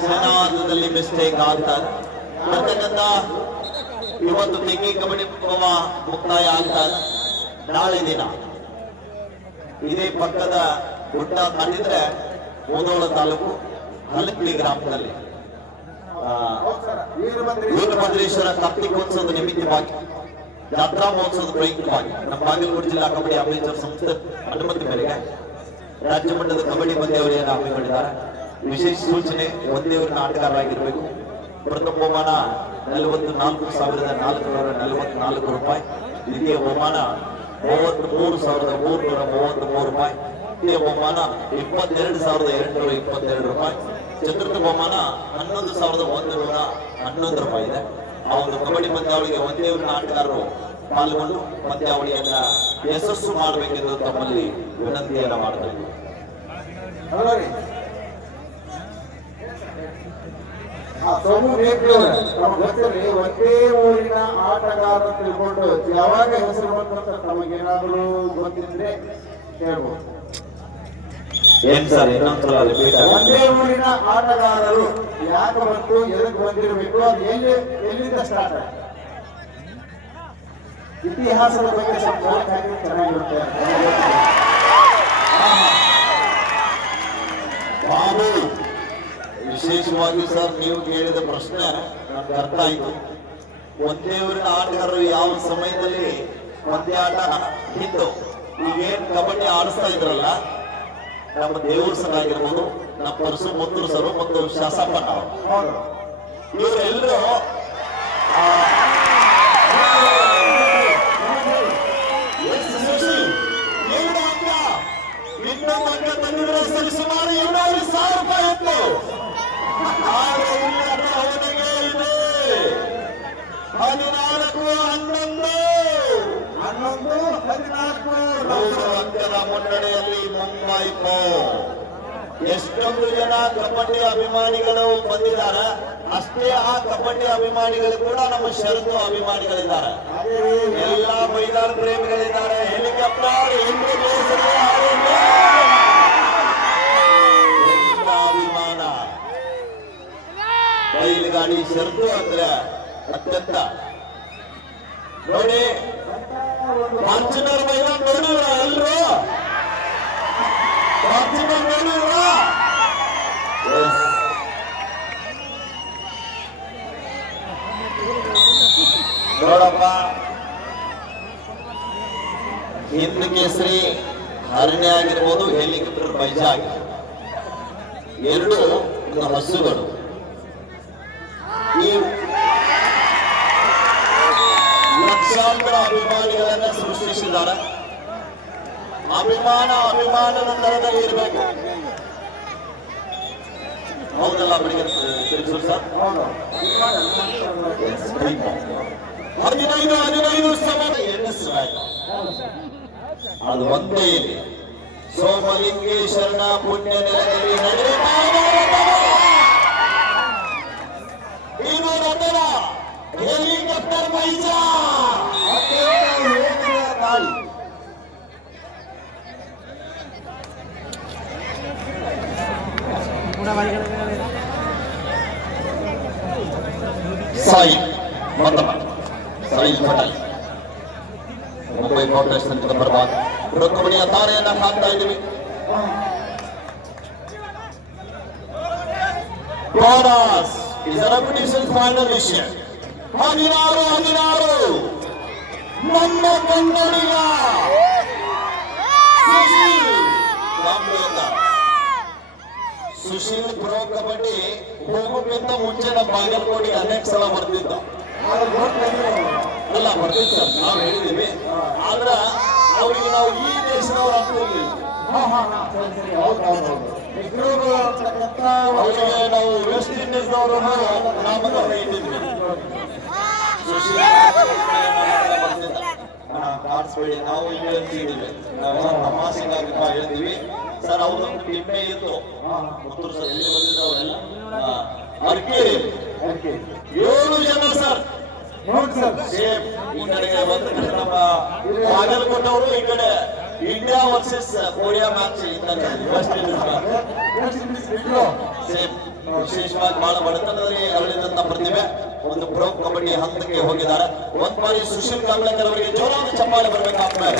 ಜನಾಂಗದಲ್ಲಿ ಮಿಸ್ಟೇಕ್ ಆಗ್ತಾರೆ. ಇವತ್ತು ತೆಂಗಿ ಕಬಡ್ಡಿ ಮುಕ್ತಾಯ ಆಗ್ತಾರೆ. ನಾಳೆ ದಿನ ಇದೇ ಪಕ್ಕದ ಗುಡ್ಡ ಕಂಡಿದ್ರೆ ಮುಧೋಳ ತಾಲೂಕು ಹಲಕ್ಲಿ ಗ್ರಾಮದಲ್ಲಿ ವೀರಭದ್ರೇಶ್ವರ ಕಾರ್ತಿಕೋತ್ಸವದ ನಿಮಿತ್ತವಾಗಿ ಜಾತ್ರಾ ಮಹೋತ್ಸವದ ಪ್ರಯುಕ್ತವಾಗಿ ನಮ್ಮ ಬಾಗಲಕೋಟೆ ಜಿಲ್ಲಾ ಕಬಡ್ಡಿ ಅಭಿವೃದ್ಧಿ ಸಂಸ್ಥೆ ಅನುಮತಿ ಮೇರೆಗೆ ರಾಜ್ಯ ಮಟ್ಟದ ಕಬಡ್ಡಿ ಪಂದ್ಯಾವಳಿಯನ್ನು ಹಮ್ಮಿಕೊಂಡಿದ್ದಾರೆ. ವಿಶೇಷ ಸೂಚನೆ ಒಂದೇ ಊರಿನ ಆಟಗಾರರಾಗಿರಬೇಕು. ಪ್ರಥಮ ಬಹುಮಾನ 44,444 ರೂಪಾಯಿ. ದ್ವಿತೀಯ ಬಹುಮಾನ 33,333 ರೂಪಾಯಿ. ತೃತೀಯ ಬಹುಮಾನ 22,822 ರೂಪಾಯಿ. ಚತುರ್ಥ ಬಹುಮಾನ 11,111 ರೂಪಾಯಿ ಇದೆ. ಆ ಒಂದು ಕಬಡ್ಡಿ ಪಂದ್ಯಾವಳಿಗೆ ಒಂದೇ ಊರಿನ ಆಟಗಾರರು ಪಾಲ್ಗೊಂಡು ಪಂದ್ಯಾವಳಿಯನ್ನ ಯಶಸ್ಸು ಮಾಡಬೇಕೆಂದು ತಮ್ಮಲ್ಲಿ ವಿನಂತಿಯನ್ನ ಮಾಡ್ತಾ ಇದ್ದೀವಿ. ಆ ಸೋಮು ಬೇಕ್ರಿ ನಮಗೆ ಗೊತ್ತಿರಲಿ, ಒಂದೇ ಊರಿನ ಆಟಗಾರ ತಿಳ್ಕೊಂಡು ಯಾವಾಗ ಹೆಸರು ಬಂದಂತ ತಮಗೇನಾದರೂ ಗೊತ್ತಿದ್ರೆ ಹೇಳ್ಬೋದು. ಏನ್ ಸರ್ ಇನ್ನೊಂದ್ಸಲ ರಿಪೀಟ್ ಒಂದೇ ಊರಿನ ಆಟಗಾರರು ಯಾಕೆ ಬಂತು, ಎದಕ್ಕೆ ಬಂದಿರಬೇಕು, ಅದು ಎಲ್ಲಿಂದ ಸ್ಟಾರ್ಟ್ ಆಯ್ತು? ಇತಿಹಾಸದ ಬಗ್ಗೆ ಸ್ವಲ್ಪ ಹಾಕಿದ್ರೆ ಚೆನ್ನಾಗಿರುತ್ತೆ. ಬಾಬು, ವಿಶೇಷವಾಗಿ ಸರ್ ನೀವು ಕೇಳಿದ ಪ್ರಶ್ನೆ ನಮ್ಗೆ ಅರ್ಥ ಆಯ್ತು. ಒಂದೇ ಊರಿನ ಆಟಗಾರರು ಯಾವ ಸಮಯದಲ್ಲಿ ಪಂದ್ಯಾಟ ಇತ್ತು, ಈಗೇನ್ ಕಬಡ್ಡಿ ಆಡಿಸ್ತಾ ಇದ್ರಲ್ಲ, ನಮ್ಮ ದೇವ್ರ ಸರ್ ಆಗಿರ್ಬೋದು, ನಮ್ಮ ಪರಸು ಮುತ್ತೂರು ಸರ್ ಮತ್ತು ಶಾಸಪ್ಪಣ್ಣ ಅವರು, ಇವರೆಲ್ಲರೂ ಇನ್ನೊಂದು ಅಂಕ ತಂದಿದ್ರೆ ಸರಿ ಸುಮಾರು 2,000 ರೂಪಾಯಿ ಇತ್ತು. ಆದ್ರೆ ಇಲ್ಲಿ ಅವನಿಗೆ ಇದೆ 14-11 ಅಂಕದ ಮುನ್ನಡೆಯಲ್ಲಿ ಮುಂಬೈ ಎಷ್ಟೊಂದು ಜನ ಕಬಡ್ಡಿ ಅಭಿಮಾನಿಗಳು ಬಂದಿದ್ದಾರೆ, ಅಷ್ಟೇ ಆ ಕಬಡ್ಡಿ ಅಭಿಮಾನಿಗಳು ಕೂಡ ನಮ್ಮ ಷರತ್ತು ಅಭಿಮಾನಿಗಳಿದ್ದಾರೆ, ಎಲ್ಲ ಮೈದಾನ ಪ್ರೇಮಿಗಳಿದ್ದಾರೆ. ಹೆಲಿಕಾಪ್ಟರ್ ಅಭಿಮಾನ, ಬೈಲುಗಾಡಿ ಷರತ್ತು ಅಂದ್ರೆ ಅತ್ಯಂತ ನೋಡಿ. ಫಾರ್ಚುನರ್ ಮೈದಾನ ನೋಡಿದ್ರ ಎಲ್ರು? ಫಾರ್ಚುನರ್ ನೋಡಿದ್ರ? ನೋಡಪ್ಪ, ಹಿಂದ್ ಕೇಸರಿ ಹರಣೆ ಆಗಿರ್ಬೋದು, ಹೆಲಿಕಾಪ್ಟರ್ ಬೈಜ ಆಗಿರ್ಬೋದು, ಎರಡು ಹಸುಗಳು. ಈ ಲಕ್ಷಾಂತರ ಅಭಿಮಾನಿಗಳನ್ನ ಸೃಷ್ಟಿಸಿದ್ದಾರೆ. ಅಭಿಮಾನದ ತರದಲ್ಲಿ ಇರಬೇಕು. ಹೌದಲ್ಲ ಬೆಳಿಗ್ಗೆ ತಿಳಿಸು ಸರ್? 15 ಸಮಯ ಎಣಿಸಲಾಯಿತು. ಅದು ಒಂದೇ ಇದೆ. ಸೋಮಲಿಂಗೇಶ್ವರನ ಪುಣ್ಯ ನೆಲದಲ್ಲಿ ನಡೆಯುತ್ತಾ ಇದು ರಥದ ಹೆಲಿಕಾಪ್ಟರ್ ಬೈಜ ಗಾಳಿ. ಸಾಯಿ ಪಟೇಲ್ ಮುಂಬೈ ಕಾಂಗ್ರೆಸ್ ತಂಡದ ಪರವಾಗಿ ಕಬಡ್ಡಿಯ ತಾರೆಯನ್ನ ಹಾಕ್ತಾ ಇದ್ದೀವಿ. ಫೈನಲ್ ವಿಷಯ 16 ನಮ್ಮ ಕನ್ನಡಿಗ ಸುಶೀಲ್ ಪ್ರೋ ಕಬಡ್ಡಿ ಹೋಗೋಕ್ಕಿಂತ ಮುಂಚೆ ನಮ್ಮ ಬಾಗಲಕೋಟೆಗೆ ಅನೇಕ ಸಲ ಬರ್ತಿದ್ದ. ಅಲ್ಲ ಬರ್ತಿದ್ದ ಸರ್, ನಾವು ಹೇಳಿದ್ದೀವಿ. ಆದ್ರ ಅವ್ರಿಗೆ ನಾವು ಈ ದೇಶದವ್ರು ಆಗ್ತಿರ್ಲಿಲ್ಲ. ಅವರಿಗೆ ನಾವು ವೆಸ್ಟ್ ಇಂಡೀಸ್ದವರು ನಾಮಕರಣ ಇಟ್ಟಿದ್ವಿ. ಸುಶೀಲ್ ಬರ್ತಿದ್ದ, ಕಾಣಿಸ್ಬೇಡಿ, ನಾವು ಇಲ್ಲಿ ಅಂತಿದ್ದೀವಿ, ನಾವು ತಮಾಷೆಗಾಗಿ ಹೇಳ್ತೀವಿ ಸರ್. ಅವ್ರ ಟೀಮೇ ಇತ್ತು ಮುತ್ತೂರು ಸರ್, ಎಲ್ಲಿ ಬಂದಿದ್ರು ಅವರೆಲ್ಲ ಅರ್ಕೇರಿ 7 ಜನ ಸರ್. ಸೇಮ್ ಈ ಕಡೆಗೆ ಒಂದು ಕಡೆ ನಮ್ಮ ಬಾಗಲಕೋಟೆಯವರು, ಈ ಕಡೆ ಇಂಡಿಯಾ ವರ್ಸಸ್ ಕೊರಿಯಾ ಮ್ಯಾಚ್ ಇದ್ದಂಗೆ ವೆಸ್ಟ್ ಇಂಡೀಸ್ ಸೇಮ್. ವಿಶೇಷವಾಗಿ ಬಹಳ ಬಡತನದಲ್ಲಿ ಅರಳಿದಂತ ಪ್ರತಿಭೆ ಒಂದು ಪ್ರೊ ಕಬಡ್ಡಿ ಹಂತಕ್ಕೆ ಹೋಗಿದ್ದಾರೆ. ಒಂದ್ ಬಾರಿ ಸುಶೀಲ್ ಕಾಂಬ್ಳೇಕರ್ ಅವರಿಗೆ ಜೋರಾದ ಚಪ್ಪಾಳೆ ಬರಬೇಕಾಗ್ತದೆ.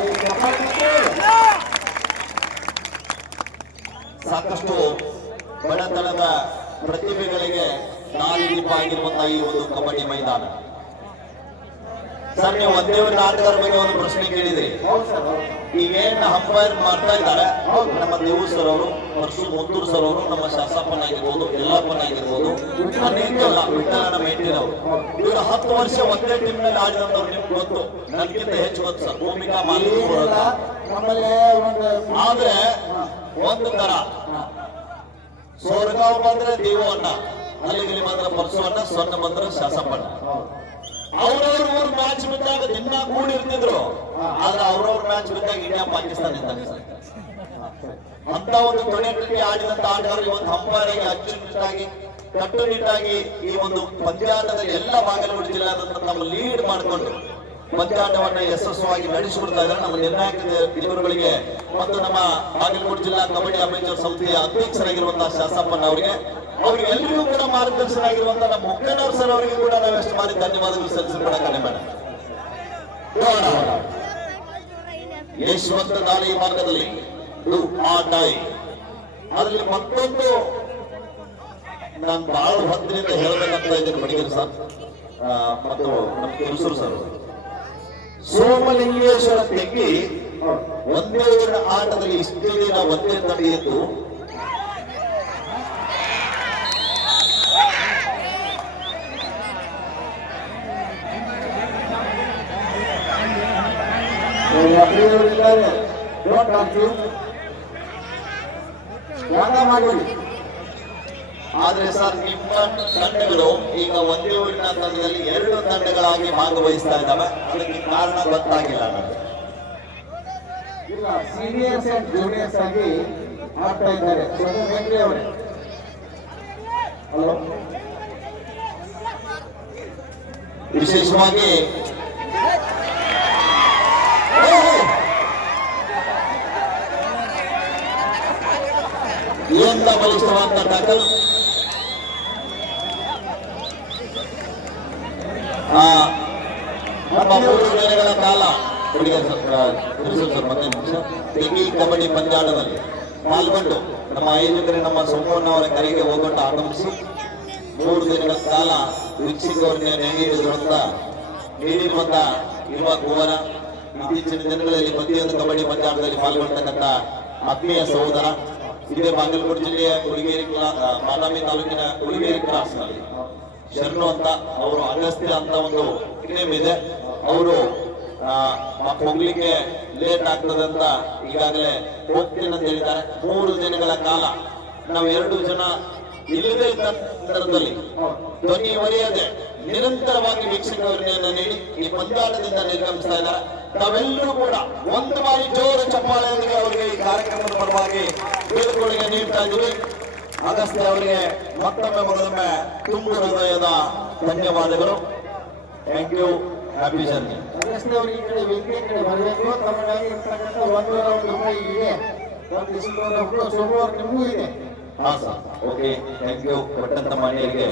ಸಾಕಷ್ಟು ಬಡತನದ ಪ್ರತಿಭೆಗಳಿಗೆ ದಾರಿದೀಪ ಆಗಿರುವಂತಹ ಈ ಒಂದು ಕಬಡ್ಡಿ ಮೈದಾನ. ಸರ್, ನೀವು ಒಂದೇ ಒಂದು ಆಟಗಾರ ಬಗ್ಗೆ ಒಂದು ಪ್ರಶ್ನೆ ಕೇಳಿದ್ರಿ. ಈಗೇನ್ ಅಂಪೈರ್ ಮಾಡ್ತಾ ಇದ್ದಾರೆ ನಮ್ಮ ದೇವು ಸರ್ ಅವರು, ಪರಸು ಮುತ್ತೂರು ಸರ್ ಅವರು, ನಮ್ಮ ಶಾಸಪ್ಪನ ಆಗಿರ್ಬೋದು, ಯಲ್ಲಪ್ಪನ ಆಗಿರ್ಬೋದು, ಅನೇಕೆಲ್ಲ ವಿಠಲನ ಮೇಟಿನ್ ಅವರು, ಇವರು 10 ವರ್ಷ ಒಂದೇ ಟೀಮ್ ನಲ್ಲಿ ಆಡಿದಂತವ್ರು ನಿಮ್ಗೆ ಗೊತ್ತು, ನನಗಿಂತ ಹೆಚ್ಚು ಗೊತ್ತು ಸರ್. ಭೂಮಿಕಾ ಮಾಲೀಕ ಆದ್ರೆ ಒಂದು ತರ ಸೋರಗಾಂವ್ ಬಂದ್ರೆ ದೇವು ಅಣ್ಣ, ಅಲ್ಲಿಗೆ ಬಂದ್ರೆ ಪರಸು ಅಣ್ಣ, ಸ್ವರ್ಣ ಬಂದ್ರೆ ಶಾಸಪ್ಪಣ್ಣ. ಅವ್ರವ್ರ ಊರ್ ಮ್ಯಾಚ್ ಬಿದ್ದಾಗ ದಿನ ಕೂಡಿರ್ತಿದ್ರು, ಆದ್ರೆ ಅವ್ರವ್ರ ಮ್ಯಾಚ್ ಬಿದ್ದಾಗ ಇಂಡಿಯಾ ಪಾಕಿಸ್ತಾನ ಇದ್ದಾಗ ಅಂತ ಒಂದು 20 ಆಡಿದಂತ ಆಟಗಾರರು ಇವತ್ತು ಅಂಪೈರ್ ಆಗಿ ಅಚ್ಚುಕಟ್ಟಾಗಿ ಕಟ್ಟುನಿಟ್ಟಾಗಿ ಈ ಒಂದು ಪಂದ್ಯಾಟದ ಎಲ್ಲ ಬಾಗಲಕೋಟೆ ಜಿಲ್ಲಾದಂತ ನಮ್ಮ ಲೀಡ್ ಮಾಡಿಕೊಂಡು ಪಂದ್ಯಾಟವನ್ನ ಯಶಸ್ವಿಯಾಗಿ ನಡೆಸಿಕೊಡ್ತಾ ಇದ್ದಾರೆ ನಮ್ಮ ನಿರ್ಣಾಯಕ ಇವರುಗಳಿಗೆ ಮತ್ತು ನಮ್ಮ ಬಾಗಲಕೋಟೆ ಜಿಲ್ಲಾ ಕಬಡ್ಡಿ ಅಮೇಚರ್ ಸಂಸ್ಥೆಯ ಅಧ್ಯಕ್ಷರಾಗಿರುವಂತಹ ಶಾಸಪ್ಪಣ್ಣ ಅವರಿಗೆ ಎಲ್ಲರಿಗೂ ಕೂಡ ಮಾರ್ಗದರ್ಶನಾಗಿರುವಂತಹ ನಮ್ಮ ಮುಖಂಡರ ಸರ್ ಅವರಿಗೆ ಕೂಡ ನಾವು ಎಷ್ಟು ಮಾಡಿ ಧನ್ಯವಾದಗಳು ಸಲ್ಲಿಸಿಕೊಡಕ್ಕೆ ಬೇಡ. ಯಶವಂತ ದಾಳಿ ಮಾರ್ಗದಲ್ಲಿ ಅದರಲ್ಲಿ ಮತ್ತೊಂದು ನಾನು ಬಹಳ ಹೊತ್ತಿನಿಂದ ಹೇಳಬೇಕಂತ ಇದ್ದೇನೆ ಬಡಿಗೇರಿ ಸರ್ ಮತ್ತು ನಮ್ಮ ಕೆಲ್ಸೂರು ಸರ್ ಸೋಮಲಿಂಗೇಶ್ವರ ತೆಗ್ಗಿ ಒಂದೇ ಊರಿನ ಆಟದಲ್ಲಿ ಇಷ್ಟೇ ದಿನ ಒಂದೇ ತಡೆಯಿತ್ತು ಆದ್ರೆ ಸರ್ ನಿಮ್ಮ ತಂಡಗಳು ಈಗ ಒಂದೇ ಊರಿನ ತಂಡದಲ್ಲಿ 2 ತಂಡಗಳಾಗಿ ಭಾಗವಹಿಸ್ತಾ ಇದ್ದಾವೆ. ಅದಕ್ಕೆ ಕಾರಣ ಗೊತ್ತಾಗಿಲ್ಲ ನನಗೆ. ಇಲ್ಲ, ಸೀನಿಯರ್ಸ್ ಅಂಡ್ ಜೂನಿಯರ್ಸ್ ಆಗಿ ಆಡ್ತಾ ಇದ್ದಾರೆ. ಅವರೇ ಹಲೋ, ವಿಶೇಷವಾಗಿ ಎಂತ ಬಲಿಷ್ಠವಾದ ಟಕ್ಕಲ್ ನಮ್ಮ 3 ದಿನಗಳ ಕಾಲ ತೆಗಿ ಕಬಡ್ಡಿ ಪಂದ್ಯಾಟದಲ್ಲಿ ಪಾಲ್ಗೊಂಡು ನಮ್ಮ ಆಯೋಜಕರೇ ನಮ್ಮ ಸೋಮಣ್ಣ ಅವರ ಕರೆಗೆ ಹೋಗೊಂಡು ಆಗಮಿಸಿ 3 ದಿನಗಳ ಕಾಲ ವೀಕ್ಷಕರನ್ನೇ ನೀಡಿರುವಂತ ಯುವ ಕುವರ ಇತ್ತೀಚಿನ ದಿನಗಳಲ್ಲಿ ಪ್ರತಿಯೊಂದು ಕಬಡ್ಡಿ ಪಂದ್ಯಾಟದಲ್ಲಿ ಪಾಲ್ಗೊಳ್ತಕ್ಕಂಥ ಆತ್ಮೀಯ ಸಹೋದರ ಇದೇ ಬಾಗಲಕೋಟೆ ಜಿಲ್ಲೆಯ ಕುಳಗೇರಿ ಬಾದಾಮಿ ತಾಲೂಕಿನ ಕುಳಗೇರಿ ಕ್ರಾಸ್ ನಲ್ಲಿ ಶರಣು ಅಂತ ಅವರು ಅಗಸ್ತ್ಯ ಅಂತ ಒಂದು ನೇಮ್ ಇದೆ. ಅವರು ಹೋಗ್ಲಿಕ್ಕೆ ಲೇಟ್ ಆಗ್ತದೆ ಅಂತ ಈಗಾಗಲೇ ಹೋಗ್ತೀನಿ ಅಂತ ಹೇಳಿದ್ದಾರೆ. 3 ದಿನಗಳ ಕಾಲ ನಾವು 2 ಜನ ಇಲ್ಲದೇ ಸಂದರ್ಭದಲ್ಲಿ ಧ್ವನಿ ಒರೆಯದೆ ನಿರಂತರವಾಗಿ ವೀಕ್ಷಕರನ್ನ ನೀಡಿ ಈ ಪಂದ್ಯಾಟದಿಂದ ನಿರ್ಗಮಿಸ್ತಾ ಇದ್ದಾರೆ. ನಾವೆಲ್ಲರೂ ಕೂಡ ಒಂದು ಬಾರಿ ಜೋರ ಚಪ್ಪಾಳೆಯೊಂದಿಗೆ ಅವರಿಗೆ ಈ ಕಾರ್ಯಕ್ರಮದ ಪರವಾಗಿ ಬೀಳ್ಕೊಡುಗೆ ನೀಡ್ತಾ ಇದ್ದೀವಿ. ಅಗಸ್ತ್ಯ ಅವರಿಗೆ ಮತ್ತೊಮ್ಮೆ ಮಗದೊಮ್ಮೆ ತುಂಬು ಹೃದಯದ ಧನ್ಯವಾದಗಳು. Thank you. Happy journey. Agastya ಅವರಿಗೆ ಈ ಕಡೆ ವೇದಿಕೆ ಕಡೆ ಬರಬೇಕು. ತಮಗಾಗಿ ಇರ್ತಕ್ಕಂಥ 100 ರೂಪಾಯಿ ಇದೆ. ಸೋಮವಾರ ನಿಮಗೂ ಇದೆ. ಹಾ ಸರ್, ಓಕೆ, ಥ್ಯಾಂಕ್ ಯು. ಕೊಟ್ಟಂತ ಮನೆಯವರಿಗೆ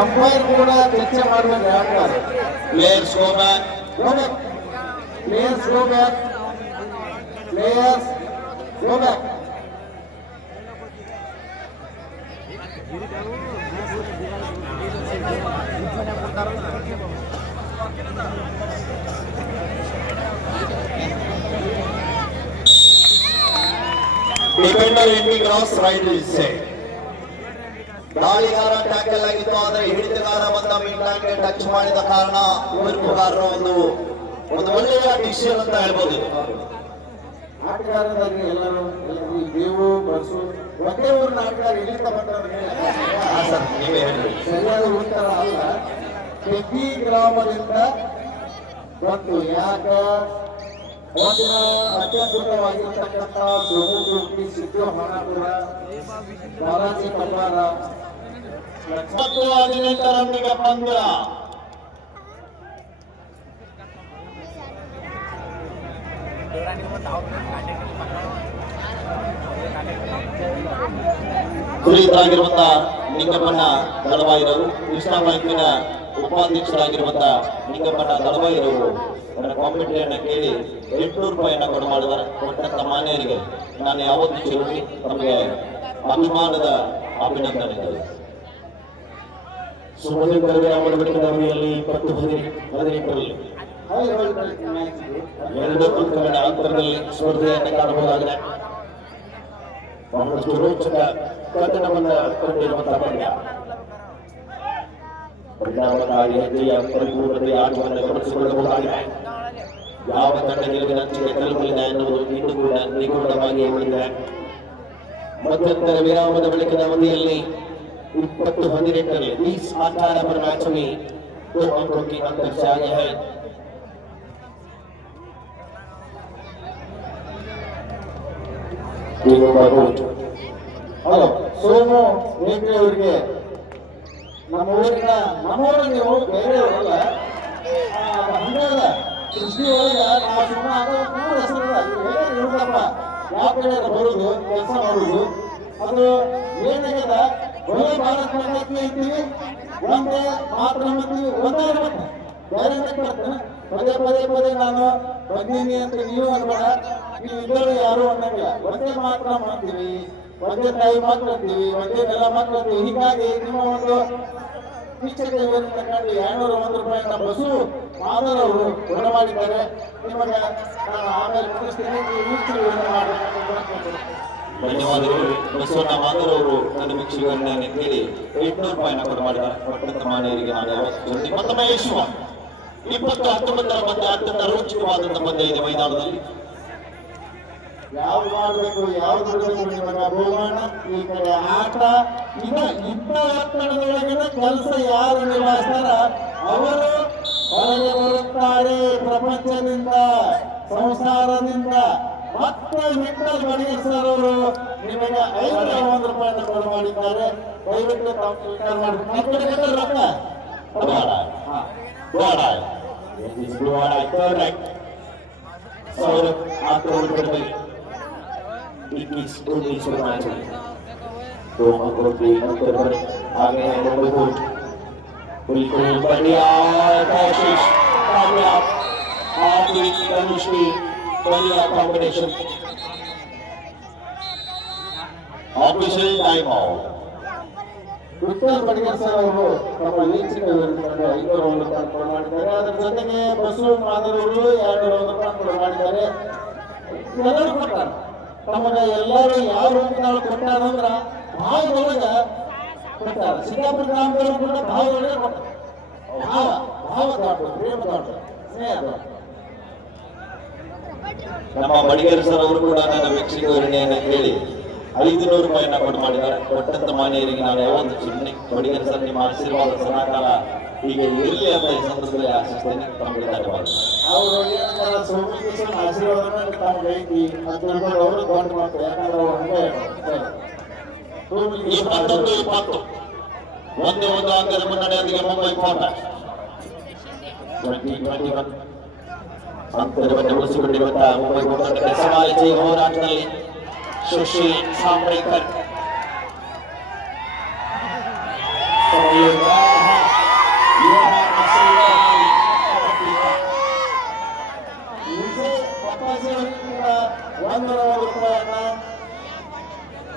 ಅಂಪೈರ್ ಕೂಡ ಚರ್ಚೆ ಮಾಡಬೇಕು. Players go back, players go back, players go back. Defender ಎಂಡಿ ಕ್ರಾಸ್ ರೈಟ್ ಇಸ್ ದಾಳಿಗಾರ ಟ್ಯಾಕಲ್ ಆಗಿತ್ತು. ಆದರೆ ಹಿಡಿತಗಾರ ಬಂದ ಮಿಡ್ಲ್ಯಾಂಡ್ ಟಚ್ ಮಾಡಿದ ಕಾರಣ ಉರುಪುಗಾರರ ಒಂದು ಒಳ್ಳೆಯ ಡಿಸಿಷನ್ ಅಂತ ಹೇಳ್ಬೋದು. ಆಟಗಾರರಾಗಿ ಎಲ್ಲರೂ ಬೇವು ಬಸ್ಸು ಒಂದೇ ಊರಿನ ಆಟಗಾರ ಎಲ್ಲಿಂದ ಬರ್ತಾರೆ ಸರಿಯಾದ ಉತ್ತರ ಅಲ್ಲ. ತೆಗ್ಗಿ ಗ್ರಾಮದಿಂದ ಬಂದು ಯಾಕ ಒಂದಿನ ಅತ್ಯದ್ಭುತವಾಗಿರ್ತಕ್ಕಂಥ ಸೋಮುಗುಂಡಿ, ಸಿದ್ದು ಹಣಪುರ, ಬಾಲಾಜಿ ಕಲ್ವಾರ 18 ರನ್ನಿಗೆ ಪಂದ್ಯ. ಕುರಿತರಾಗಿರುವಂತಹ ನಿಂಗಪ್ಪಣ್ಣ ದಳವಾಯಿರವರು, ಕೃಷ್ಣ ಬ್ಯಾಂಕಿನ ಉಪಾಧ್ಯಕ್ಷರಾಗಿರುವಂತಹ ನಿಂಗಪ್ಪಣ್ಣ ದಳವಾಯಿರವರು ಕಾಂಪಿಟೇಷನ್ ಕೇಳಿ 800 ರೂಪಾಯಿಯನ್ನ ಕೊಡು ಮಾಡಿದ್ದಾರೆ. ಕೊಟ್ಟಂತ ಮಾನ್ಯರಿಗೆ ನಾನು ಯಾವತ್ತೂ ಹೇಳಿ ನಮಗೆ ಅಭಿಮಾನದ ಅಭಿನಂದನೆಗಳು. ಸುಮಧುಕರವೇ ಅವರ ಬೆಟ್ಟದವರಿಯಲ್ಲಿ 20-18ರಲ್ಲಿ 2 ಅಂಕಗಳ ಅಂತರದಲ್ಲಿ ಸ್ಪರ್ಧೆಯನ್ನು ಕಾಣಬಹುದಾಗಿದೆ. ಬಹಳಷ್ಟು ರೋಚಕ ಕನ್ನಡವನ್ನು ಕಂಡಿರುವಂತಹ ಪಂದ್ಯ. ಪರಿಣಾಮಕಾರಿ ಹೆಜ್ಜೆಯ ಪರಿಪೂರ್ಣತೆಯ ಆಟವನ್ನು ಗಮನಿಸಿಕೊಳ್ಳಬಹುದಾಗಿದೆ. ಯಾವ ತಂಡ ಗೆಲುವಿನ ಅಂಚಿಗೆ ತಲುಪಲಿದೆ ಎನ್ನುವುದು ಇನ್ನೂ ಕೂಡ ನಿಗೂಢವಾಗಿ ಉಳಿದಿದೆ. ಮಧ್ಯಂತರ ವಿರಾಮದ ಬಳಿಕದ ಅವಧಿಯಲ್ಲಿ 20-18 20 18 पर मैच में 2 अंकों की अंतर से आगे है। ಹಲೋ ಸೋಮು ಬೇಕ್ರಿ ಅವರಿಗೆ ನಮ್ಮೂರ ನೀವು ಬೇರೆಯವರಲ್ಲ ಹಂಗಲ್ಲ ಕೃಷಿ ಒಳಗ ನಾವು ಸುಮ್ಮನೆ ಹೆಸರಲ್ಲ ಇರುತ್ತಪ್ಪ ಯಾವ ಕಡೆ ಬರುದು ಕೆಲಸ ಮಾಡುದು ಅದು ಏನಾಗ್ಯದ ಒಳ್ಳೆ ಭಾರತ ಮಾಡಕ್ಕೆ ಅಂತೀವಿ ಒಂದೇ ಮಾತ್ರ ಅಂತೀವಿ ಒಂದೇ ಬೇರೆ ಬರ್ತೇನೆ ಪದೇ ನಾನು ಬಂದೀನಿ ಅಂತ ನೀವು ಅನ್ಬೇಡ ನೀವು ಇಬ್ಬರು ಯಾರು ಅನ್ನಂಗಿಲ್ಲ ಒಂದೇ ಮಾತ್ರ ಮಾಡ್ತೀವಿ ಒಂದೇ ತಾಯಿ ಮಾತಾಡ್ತೀವಿ ಒಂದೇ ನೆಲ ಮಾತಾಡ್ತೀವಿ ಹೀಗಾಗಿ ನಿಮ್ಮ ಒಂದು ಶಿಕ್ಷಕ ಕಂಡು 201 ರೂಪಾಯಿನ ಬಸ್ಸು ಮಾದರವರು ಕೊಡ ಮಾಡಿದ್ದಾರೆ ನಿಮಗೆ ನಾನು ಆಮೇಲೆ ಮುಗಿಸ್ತೀನಿ ಧನ್ಯವಾದಗಳು. ಬಸವಣ್ಣ ಮಾದರವರು ನನ್ನ ವೀಕ್ಷಕರನ್ನ ಕೇಳಿ 800 ರೂಪಾಯಿನ ಕೊಡ ಮಾಡಿದ್ದಾರೆ. ಪಟ್ಟಣ ಮಾನ್ಯರಿಗೆ ನಾನು ಯಾವತ್ತೂ ಮತ್ತೊಮ್ಮೆ ಯಶುವ 20-19 ಮಧ್ಯೆ ಅತ್ಯಂತ ರೋಚಕವಾದಂತಹ ಪಂದ್ಯ ಇದೆ ಮೈದಾನದಲ್ಲಿ. ಯಾವ್ದು ಮಾಡ್ಬೇಕು ಯಾವ್ದು ಬಿಡಬೇಕು ನಿಮಗೆ ಬಹುಮಾನ ಈ ಕಡೆ ಆಟ ಈಗ ಇಂಥ ಒತ್ತಡದೊಳಗಿನ ಕೆಲಸ ಯಾರು ನಿರ್ವಹಿಸ್ತಾರ ಅವರು ಹೊರಗೆ ಬರುತ್ತಾರೆ ಪ್ರಪಂಚದಿಂದ ಸಂಸಾರದಿಂದ. ಮತ್ತೆ ವಿಠಲ್ ಬಡಿಗೇರ್ ಸರ್ ಅವರು ನಿಮಗೆ 501 ರೂಪಾಯಿನ ಕೊಡು ಮಾಡಿದ್ದಾರೆ. ದಯವಿಟ್ಟು ತಾವು ಸ್ವೀಕಾರ ಮಾಡಬೇಕು. ರೊಕ್ಕ तो अंकों की अंतर पर आगे है मुंबई कोर्ट। बिल्कुल बढ़िया कोशिश, कामयाब हार्दिक धनुष की बढ़िया combination. Official time out. Vithal Badiger sir ಅವರು ತಮ್ಮ ವೀಕ್ಷಕ ವಿರುದ್ಧ 501 ರೂಪಾಯಿ ಕೊಡು ಮಾಡಿದ್ದಾರೆ. ಅದರ ಜೊತೆಗೆ ಬಸವ ಮಾದರವರು 201 ರೂಪಾಯಿ ಕೊಡು ಮಾಡಿದ್ದಾರೆ. ಎಲ್ಲರೂ ಕೊಟ್ಟಾರ ತಮಗೆ ಎಲ್ಲರೂ ಯಾವ ರೂಪದಲ್ಲಿ ಕೊಟ್ಟಾರಂದ್ರ ಭಾವದೊಳಗ ಕೊಟ್ಟಾರ. ಸಿದ್ದಾಪುರ ಗ್ರಾಮದವರು ಕೂಡ ಭಾವದೊಳಗೆ ಕೊಟ್ಟಾರ. ಭಾವ ದೊಡ್ಡ ಪ್ರೇಮ ದೊಡ್ಡ ಸ್ನೇಹ ದೊಡ್ಡ. ನಮ್ಮ ಬಡಿಗೇರ್ ಸರ್ ಅವರು ಕೂಡ ನನ್ನ ವೀಕ್ಷಕರನ್ನ ಕೇಳಿ 500 ರೂಪಾಯಿನ ಕೊಟ್ಟು ಮಾಡಿದ್ದಾರೆ. ಕೊಟ್ಟಂತ ಮಾನ್ಯರಿಗೆ ನಾನು ಯಾವತ್ತು ಚಿನ್ನೆ ಬಡಿಗೇರ್ ಸರ್ ನಿಮ್ಮ ಆಶೀರ್ವಾದ ಸದಾಕಾಲ ಹೀಗೆ ಇರಲಿ ಅಂತ ಈ ಸಂದರ್ಭದಲ್ಲಿ ಆಶಿಸ್ತೇನೆ. ತಮಗೆ ಧನ್ಯವಾದ. ಅವರು ಏನಂತಾರೆ ಸೋಮೇಶ್ವರ ಆಶೀರ್ವಾದ ತಮ್ಗೆ ಐತಿ ಅಂತ ಹೇಳ್ಕೊಂಡು ಅವರು ದೊಡ್ಡ ಮಾತು. ಯಾಕಂದ್ರೆ ಅವ್ರು ಹಂಗೆ 21-20 ಒಂದೇ ಒಂದು ಅಂಕದ ಮುನ್ನಡೆಯೊಂದಿಗೆ ಮುಂಬೈ ಫಾರ್ಮ್ಯಾಟ್ 2021 ಅಂತರವನ್ನು ಉಳಿಸಿಕೊಂಡಿರುವಂತಹ ಮುಂಬೈ ಕೋಟೆ ಸಮಾಲೋಚನೆ ಹೋರಾಟದಲ್ಲಿ ಸುಶೀಲ್ ಸಾಂಬ್ರೇಕರ್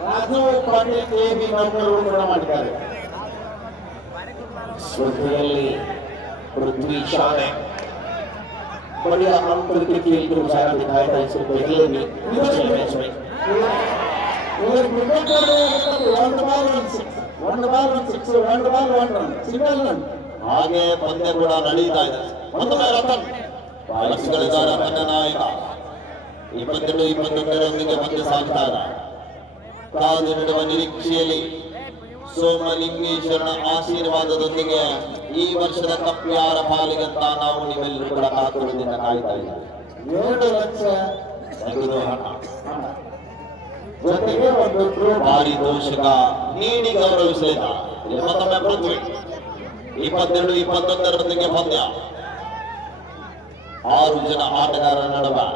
ರಾಜು ಪಾಟೀಲ್ ಕೆಬಿ ನೌಕರರು ಕೂಡ ಮಾಡಿದ್ದಾರೆ. ಸ್ಪರ್ಧೆಯಲ್ಲಿ पृथ्वी शाह ने बढ़िया अंतर के खेल को मुजाहरा दिखाया था इससे पहले भी पिछले मैच में। ಹಾಗೆ ಪಂದ್ಯ ಕೂಡ ನಡೀತಾ ಇದೆ. ಮತ್ತೊಮ್ಮೆ ರತನ್ ಬಾಲಿಸಿಗಳಿದ್ದಾರೆ. ನನ್ನ ನಾಯಕ 22-21 ಪಂದ್ಯ ಸಾಗ್ತಾ ಇದೆ. ಕಾದು ನೀಡುವ ನಿರೀಕ್ಷೆಯಲ್ಲಿ ಸೋಮಲಿಂಗೇಶ್ವರನ ಆಶೀರ್ವಾದದೊಂದಿಗೆ ಈ ವರ್ಷದ ಕಪ್ ಯಾರ ಪಾಲಿಗಂತ ನಾವು ನೀವೆಲ್ಲರೂ ಕೂಡ ಕಾತುರದಿಂದ ಕಾಯ್ತಾ ಇದ್ದೀವಿ. 2 ಲಕ್ಷ ತೆಗೆದು ಹಣ ಜೊತೆಗೆ ಒಂದು ಪಾರಿತೋಷಕ ನೀಡಿ ಗೌರವಿಸಲಿಲ್ಲ. ಮತ್ತೊಮ್ಮೆ ಪೃಥ್ವಿ 22-21 ಪಂದ್ಯ 6 ಜನ ಆಟಗಾರರ ನಡುವೆ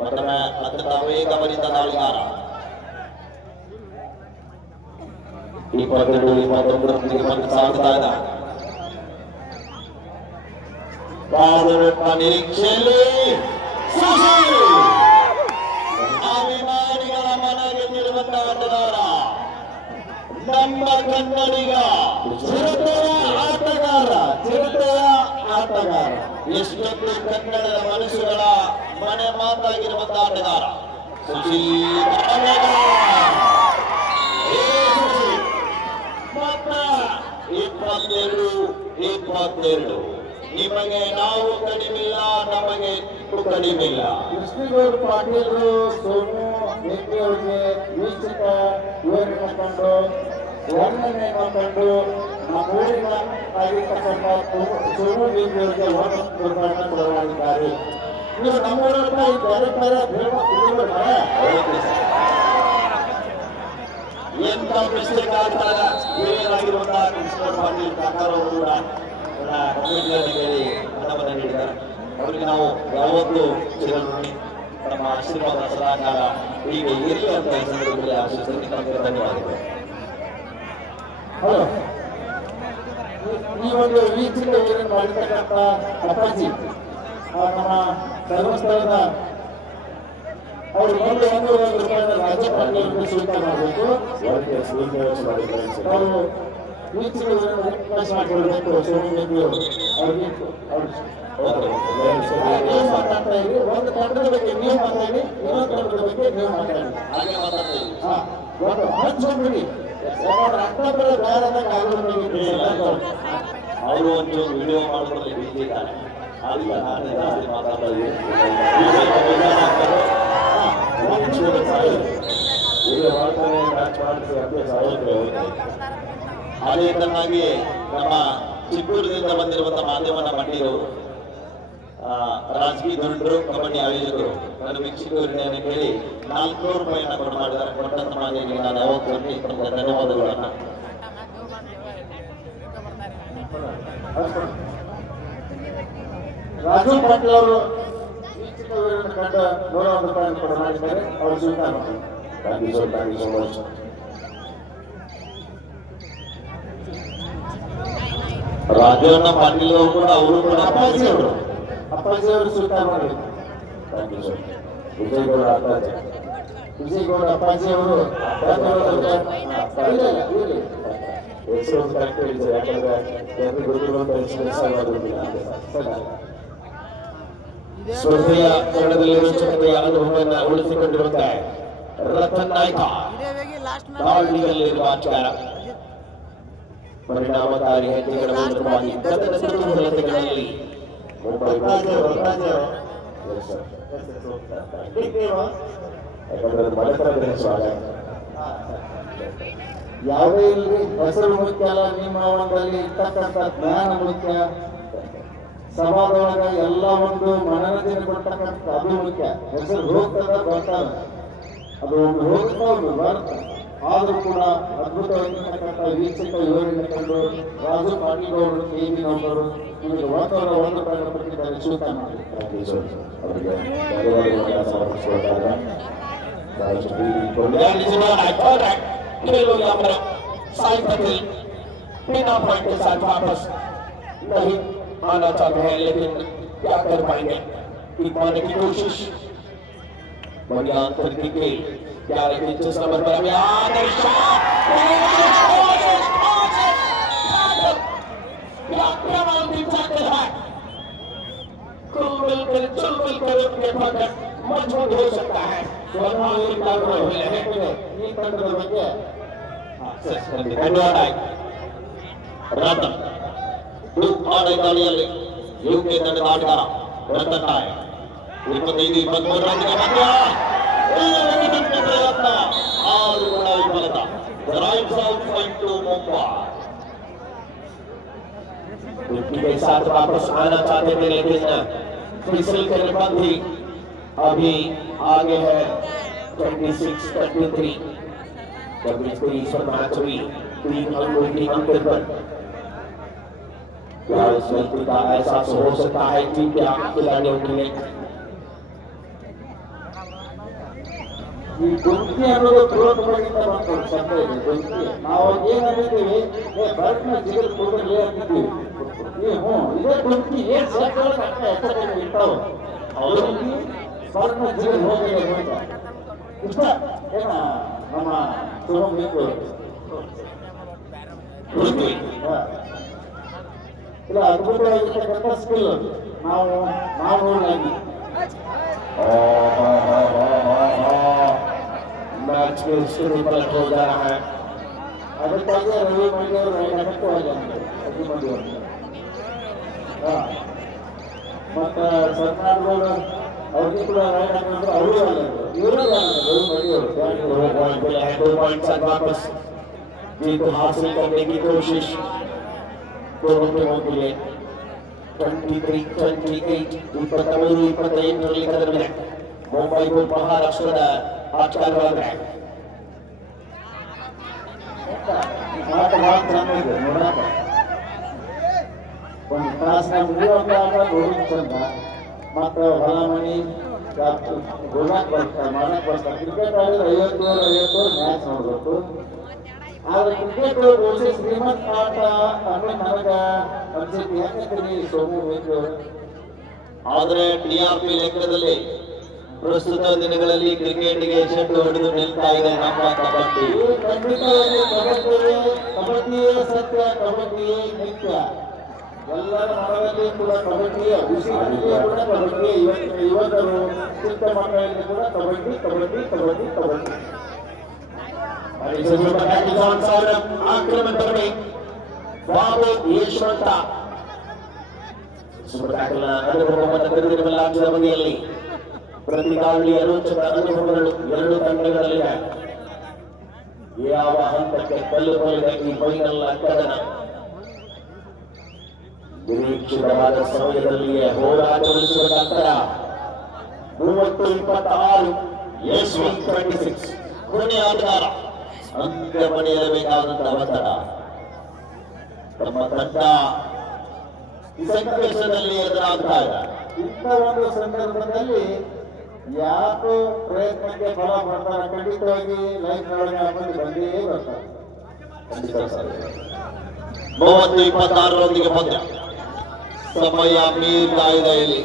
ಮತ್ತೊಮ್ಮೆ ಅತ್ಯಂತ ವೇಗಭರಿತ ದಾಳಿಗಾರ 22-21 ಪಂದ್ಯ ಸಾಗ್ತಾ ಇದೆ. ಕಾದುನಿಟ್ಟ ನಿರೀಕ್ಷೆಯಲ್ಲಿ ಸುಶೀಲ್ ಅಭಿಮಾನಿಗಳ ಮನೆಗೆ ತಿರುವಂತ ಆಟಗಾರ ನಮ್ಮ ಕನ್ನಡಿಗ ಚಿರತೆಯ ಆಟಗಾರ ಎಷ್ಟೊಂದು ಕನ್ನಡದ ಮನಸ್ಸುಗಳ ಮನೆ ಮಾತಾಗಿರುವಂತ ಆಟಗಾರ ಸುಶೀಲ್. ಮತ್ತ 22-22 ನಿಮಗೆ ನಾವು ಕಡಿಮಿಲ್ಲ, ನಮಗೆ ಕಡಿಮಿಲ್ಲ. ಕೃಷ್ಣಗೌಡ ಪಾಟೀಲ್ ಸೋಮು ಅವರಿಗೆ ವೀಕ್ಷಕ ವಿವರಣೆ ಮಾಡಿಕೊಂಡು ವರ್ಣನೆ ಮಾಡಿಕೊಂಡು ನಮ್ಮ ಊರಿನ ಆಗಿರ್ತಕ್ಕಂಥ ಸೋಮು ಅವರಿಗೆ ವಾಹನ ಕೊಡಲಾಗಿದ್ದಾರೆ. ಇವರು ನಮ್ಮೂರನ್ನ ಈ ಬೇರೆ ಎಂತ ಪ್ರಶ್ನೆ ಕಾಡ್ತಾರ ಹಿರಿಯರಾಗಿರುವಂತಹ ಕೃಷ್ಣ ಪಾಟೀಲ್ ಕಾಕಾರ ಅವರು ಕೂಡ ಕಮಿಟಿಯನ್ನು ಕೇಳಿ ಹಣವನ್ನು ನೀಡಿದ್ದಾರೆ. ಅವರಿಗೆ ನಾವು ಯಾವತ್ತೂ ಚಿರಋಣಿ. ನಮ್ಮ ಆಶೀರ್ವಾದ ಸದಾಕಾಲ ಹೀಗೆ ಇರಲಿ ಅಂತ ಈ ಸಂದರ್ಭದಲ್ಲಿ ಆಶಿಸ್ತೀನಿ. ತಮಗೆ ಧನ್ಯವಾದಗಳು. ಹಲೋ, ಈ ಒಂದು ವೀಕ್ಷಕ ವಿವರಣೆ ಮಾಡಿರ್ತಕ್ಕಂಥ ಅಪ್ಪಾಜಿ ನಮ್ಮ ಧರ್ಮಸ್ಥಳದ ಅವರು ಬಂದು 100 ರೂಪಾಯಿನ ರಾಜ್ಯಪಾಲರಿಗೆ ಸ್ವೀಕಾರ ಮಾಡಬೇಕು. ಅವರು ವೀಕ್ಷಕ ಅವಕಾಶ ಮಾಡಿಕೊಡ್ಬೇಕು. ಸೋಮು ಅವರಿಗೆ ನೀವು ಮಾತಾಡ್ತಾ ಇರಿ. ಒಂದು ತಂಡದ ಬಗ್ಗೆ ನೀವು ಮಾತಾಡಿ, ಇನ್ನೊಂದು ತಂಡದ ಬಗ್ಗೆ ನೀವು ಮಾತಾಡಿ. ಹಂಚ್ಕೊಂಡ್ಬಿಡಿ. ಅಕ್ಟೋಬರ್ ಬೇರೆದಾಗ ಅವರು ಒಂದು ವಿಡಿಯೋ ಮಾಡಿಕೊಳ್ಳಿ ಬಿಟ್ಟಿದ್ದಾರೆ. ಅದಕ್ಕೆ ನಾನೇ ಜಾಸ್ತಿ ಮಾತಾಡ್ತಾ ಇದ್ದೀನಿ. ಅದೇ ತರನಾಗಿ ನಮ್ಮ ಚಿಕ್ಕೂರಿನಿಂದ ಬಂದಿರುವಂತಹ ಮಾಧ್ಯಮನ ಮಂಡಿಯವರು ರಾಜಕೀಯ ದುಂಡರು ಕಬಡ್ಡಿ ಆಯೋಜಕರು ನನ್ನ ವೀಕ್ಷಕರನ್ನೇ ಕೇಳಿ 400 ರೂಪಾಯಿಯನ್ನು ಕೊಟ್ಟು ಮಾಡಿದ್ದಾರೆ. ಕೊಟ್ಟಂತ ಮಾಧ್ಯಮಕ್ಕೆ ನಾನು ಯಾವತ್ತೂ ಧನ್ಯವಾದಗಳನ್ನು. ರಾಜು ಪಾಟೀಲ್ ಅವರು ವೀಕ್ಷಕ ವಿವರಣೆ ಕಂಡ 100 ರೂಪಾಯಿಯನ್ನು ಕೂಡ ಮಾಡಿದ್ದಾರೆ. ಅವರು ಸ್ವೀಕಾರ ಮಾಡಿ. ರಾಜಣ್ಣ ಪಾಟೀಲ್ ಅವರು ಕೂಡ ಅಪ್ಪಾಜಿ ಅವರು ಸ್ವೀಕಾರ ಮಾಡಿ. ವಿಜಯಗೌಡ ಅಪ್ಪಾಜಿ ಅವರು ಸ್ಪರ್ಧೆಯ ತಂಡದಲ್ಲಿ ರೋಚಕತೆಯ ಅನುಭವವನ್ನು ಉಳಿಸಿಕೊಂಡಿರುವಂತೆ ರತನ್ ನಾಯ್ಕ ದಾಳಿಯಲ್ಲಿರುವ ಆಟಗಾರ ಪರಿಣಾಮಕಾರಿ ಹೆಜ್ಜೆಗಳ ಮೂಲಕವಾಗಿ ಗತಗಳಲ್ಲಿ ಮುಂಬೈ ಯಾವುದೇ ಇಲ್ಲಿ ಹೆಸರು ಮುಖ್ಯ ಅಲ್ಲ, ನಿಮ್ಮ ಒಂದಲ್ಲಿ ಇರ್ತಕ್ಕಂಥ ಜ್ಞಾನ ಮುಖ್ಯ. ಸಮಾಜದೊಳಗ ಎಲ್ಲ ಒಂದು ಮನರಂಜನೆ ಕೊಡ್ತಕ್ಕಂಥ ಅದು ಮುಖ್ಯ. ಹೆಸರು ಹೋಗ್ತದ ಬರ್ತಾರ, ಅದು ಒಂದು ಹೋಗ್ತಾ ಒಂದು ಬರ್ತ. ಆದ್ರೂ ಕೂಡ ಅದ್ಭುತವಾಗಿರ್ತಕ್ಕಂಥ ವೀಕ್ಷಕ ವಿವರಣೆ ಕಂಡು ರಾಜು ಪಾಟೀಲ್ ಅವರು KG-ನವರು ನಿಮಗೆ 101 ರೂಪಾಯಿನ ಪಟ್ಟಿದ್ದಾರೆ. ಸ್ವೀಕಾರ ಮಾಡಿ. ಅವರಿಗೆ ಧನ್ಯವಾದಗಳನ್ನು ಸಮರ್ಪಿಸಿಕೊಳ್ಳುತ್ತಾರೆ. साई पटेल बिना पॉइंट के साथ वापस नहीं आना चाहते हैं, लेकिन क्या कर पाएंगे? पाने की कोशिश बढ़िया अंतर की गई 11 इंच नंबर पर अभी आदर्श मजबूत हो सकता है. ಧನ್ಯವಾದ. ರತನ್ ದಾಳಿಯಲ್ಲಿ ಯುಕೆ ತಂಡದ ಆಟಗಾರ ರತನ್ ನಾಯಕ್ 25-23 ರನ್ಗೆ ಮಧ್ಯ ಪ್ರಯತ್ನ, ಆರು ಕೂಡ ವಿಫಲತ. Drives out point to Mumbai. के साथ वापस आना चाहते थे, लेकिन फिसल कर बंदी अभी आगे है 26-23. जब इसको ईश्वर मैच हुई 3 अंकों की अंतर पर क्या इस व्यक्ति का एहसास हो सकता है कि क्या खिलाड़ियों के लिए ಈ ಗೊಂಕಿ ಅನ್ನೋದು ಪೂರ್ವಕವಾಗಿಂತ ಬಂತು ಶಬ್ದ ಇದೆ. ಗೊಂಕಿ ನಾವು ಏನಿದ್ದೀವಿ ಬರ್ಟ್ನ ಜಿಗಲ್ ಕೂಡಲೇ ಅಂತಿದ್ದೀವಿ. ಇದೇ ಗೊಂಕಿ ಏನ್ ಶಬ್ದಗಳು ಇರ್ತಾವ. ಗೊಂಕಿ ಬರ್ಟ್ನ ಜಿಗಲ್ ಹೋಗಿದೆ ಅಂತ ಇಷ್ಟ ಏನ ನಮ್ಮ ಸುರಬೇಕು ಇಲ್ಲ. ಅದ್ಭುತವಾಗಿರ್ತಕ್ಕಂಥ ಸ್ಕಿಲ್ ನಾವು ನೋಡಿ मैच में शुरू पलट हो जा रहा है. ಅದಕ್ಕಾಗಿ ರವಿ ಮಂಡಿ ಅವರು ಮತ್ತು ಸರ್ನಾಡ್ಗೌಡ ಅವ್ರಿಗೆ ಕೂಡ ರೈಟ್ ಹಾಕಿದ್ರು ಅವರು ಇವರು दो पॉइंट्स वापस जीत हासिल करने की कोशिश दोनों टीमों के लिए 23-28 28 ಕದನವಿದೆ ಮುಂಬೈ ಬುಲ್ ಮಹಾರಾಷ್ಟ್ರದ ಆಟಗಾರರಾದರೆ ಆಟ ಭಾಳ ಚೆನ್ನಾಗಿದೆ ನೋಡಾಕ ಒಂದು ತಾಸಿನ ಮುಗಿಯುವಂತ ಆಟ ನೋಡೋದು ಚಂದ ಮತ್ತು ಹೊಲ ಮನಿ ಗೋಲಾಕ್ ಬರ್ತಾರೆ ಮಾಡಕ್ ಬರ್ತಾರೆ ಕ್ರಿಕೆಟ್ ಆಡಿದ್ರೆ 50 ಮ್ಯಾಚ್ ನೋಡ್ಬೇಕು ಆದ್ರೆ ಕ್ರಿಕೆಟ್ ಬಹುಶಃ ಶ್ರೀಮಂತ ಆಟ ಅನ್ನೋ ನನಗೆ ಅನ್ಸುತ್ತೆ. ಯಾಕಂದ್ರೆ ಸೋಮು ಬೇಕು ಆದರೆ ಟಿಆರ್ಪಿ ಲೆಕ್ಕದಲ್ಲಿ ಪ್ರಸ್ತುತ ದಿನಗಳಲ್ಲಿ ಕ್ರಿಕೆಟ್ಗೆ ಚೆಂಡು ಹೊಡೆದು ನಿಲ್ತಾ ಇದೆ ನಮ್ಮ ಕಬಡ್ಡಿ. ಖಂಡಿತವಾಗಿ ಕಬಡ್ಡಿಯೇ ಸತ್ಯ, ಕಬಡ್ಡಿಯೇ ನಿತ್ಯ. ಎಲ್ಲರ ಮನದಲ್ಲಿ ಕೂಡ ಕಬಡ್ಡಿಯ ಹುಸಿಗಳಿಗೆ ಕೂಡ ಕಬಡ್ಡಿ, ಯುವಕರು ಚಿಕ್ಕ ಮಕ್ಕಳಲ್ಲಿ ಕೂಡ ಕಬಡ್ಡಿ ಕಬಡ್ಡಿ ಕಬಡ್ಡಿ ಕಬಡ್ಡಿ. ಆಕ್ರಮಣದಲ್ಲಿ ಬಾಬು ಯಶವಂತ ಅನುಭವವನ್ನು ತೆರೆದಿರಲಾಗಿದ ಬದಿಯಲ್ಲಿ ಪ್ರತಿಗಾಳಿಯ ರೋಚಕ ಅನುಭವಗಳು ಎರಡು ತಂಡಗಳಲ್ಲಿವೆ. ಯಾವ ಹಂತಕ್ಕೆ ತಲುಪಲಿದೆ ಈ ಫೈನಲ್ ಕದನ? ನಿರೀಕ್ಷಿತವಾದ ಸಮಯದಲ್ಲಿಯೇ ಹೋರಾಟ ಉಳಿಸುವ ನಂತರ 30-26 ಯಶ್ವಿ 26 ಕೊನೆಯ ಆಟಗಾರ ಅಂತ್ಯ ಪಡೆಯಲೇಬೇಕಾದಂತಹ ಒತ್ತಡ. ತಮ್ಮ ತಂಡ ಸಂಕಷ್ಟದಲ್ಲಿ ಎದುರಾಗ್ತಾ ಇದೆ. ಇಂಥ ಒಂದು ಸಂದರ್ಭದಲ್ಲಿ ಯಾಕೋ ಪ್ರಯತ್ನಕ್ಕೆ ಫಲ ಬರ್ತಾರೆ. ಖಂಡಿತವಾಗಿ ಲೈಫ್ ಒಳಗೆ ಬಂದೇ ಬರ್ತಾರೆ. 30-26 ಪಂದ್ಯ ಸಮಯ ಮೀರ್ತಾ ಇದೆ. ಇಲ್ಲಿ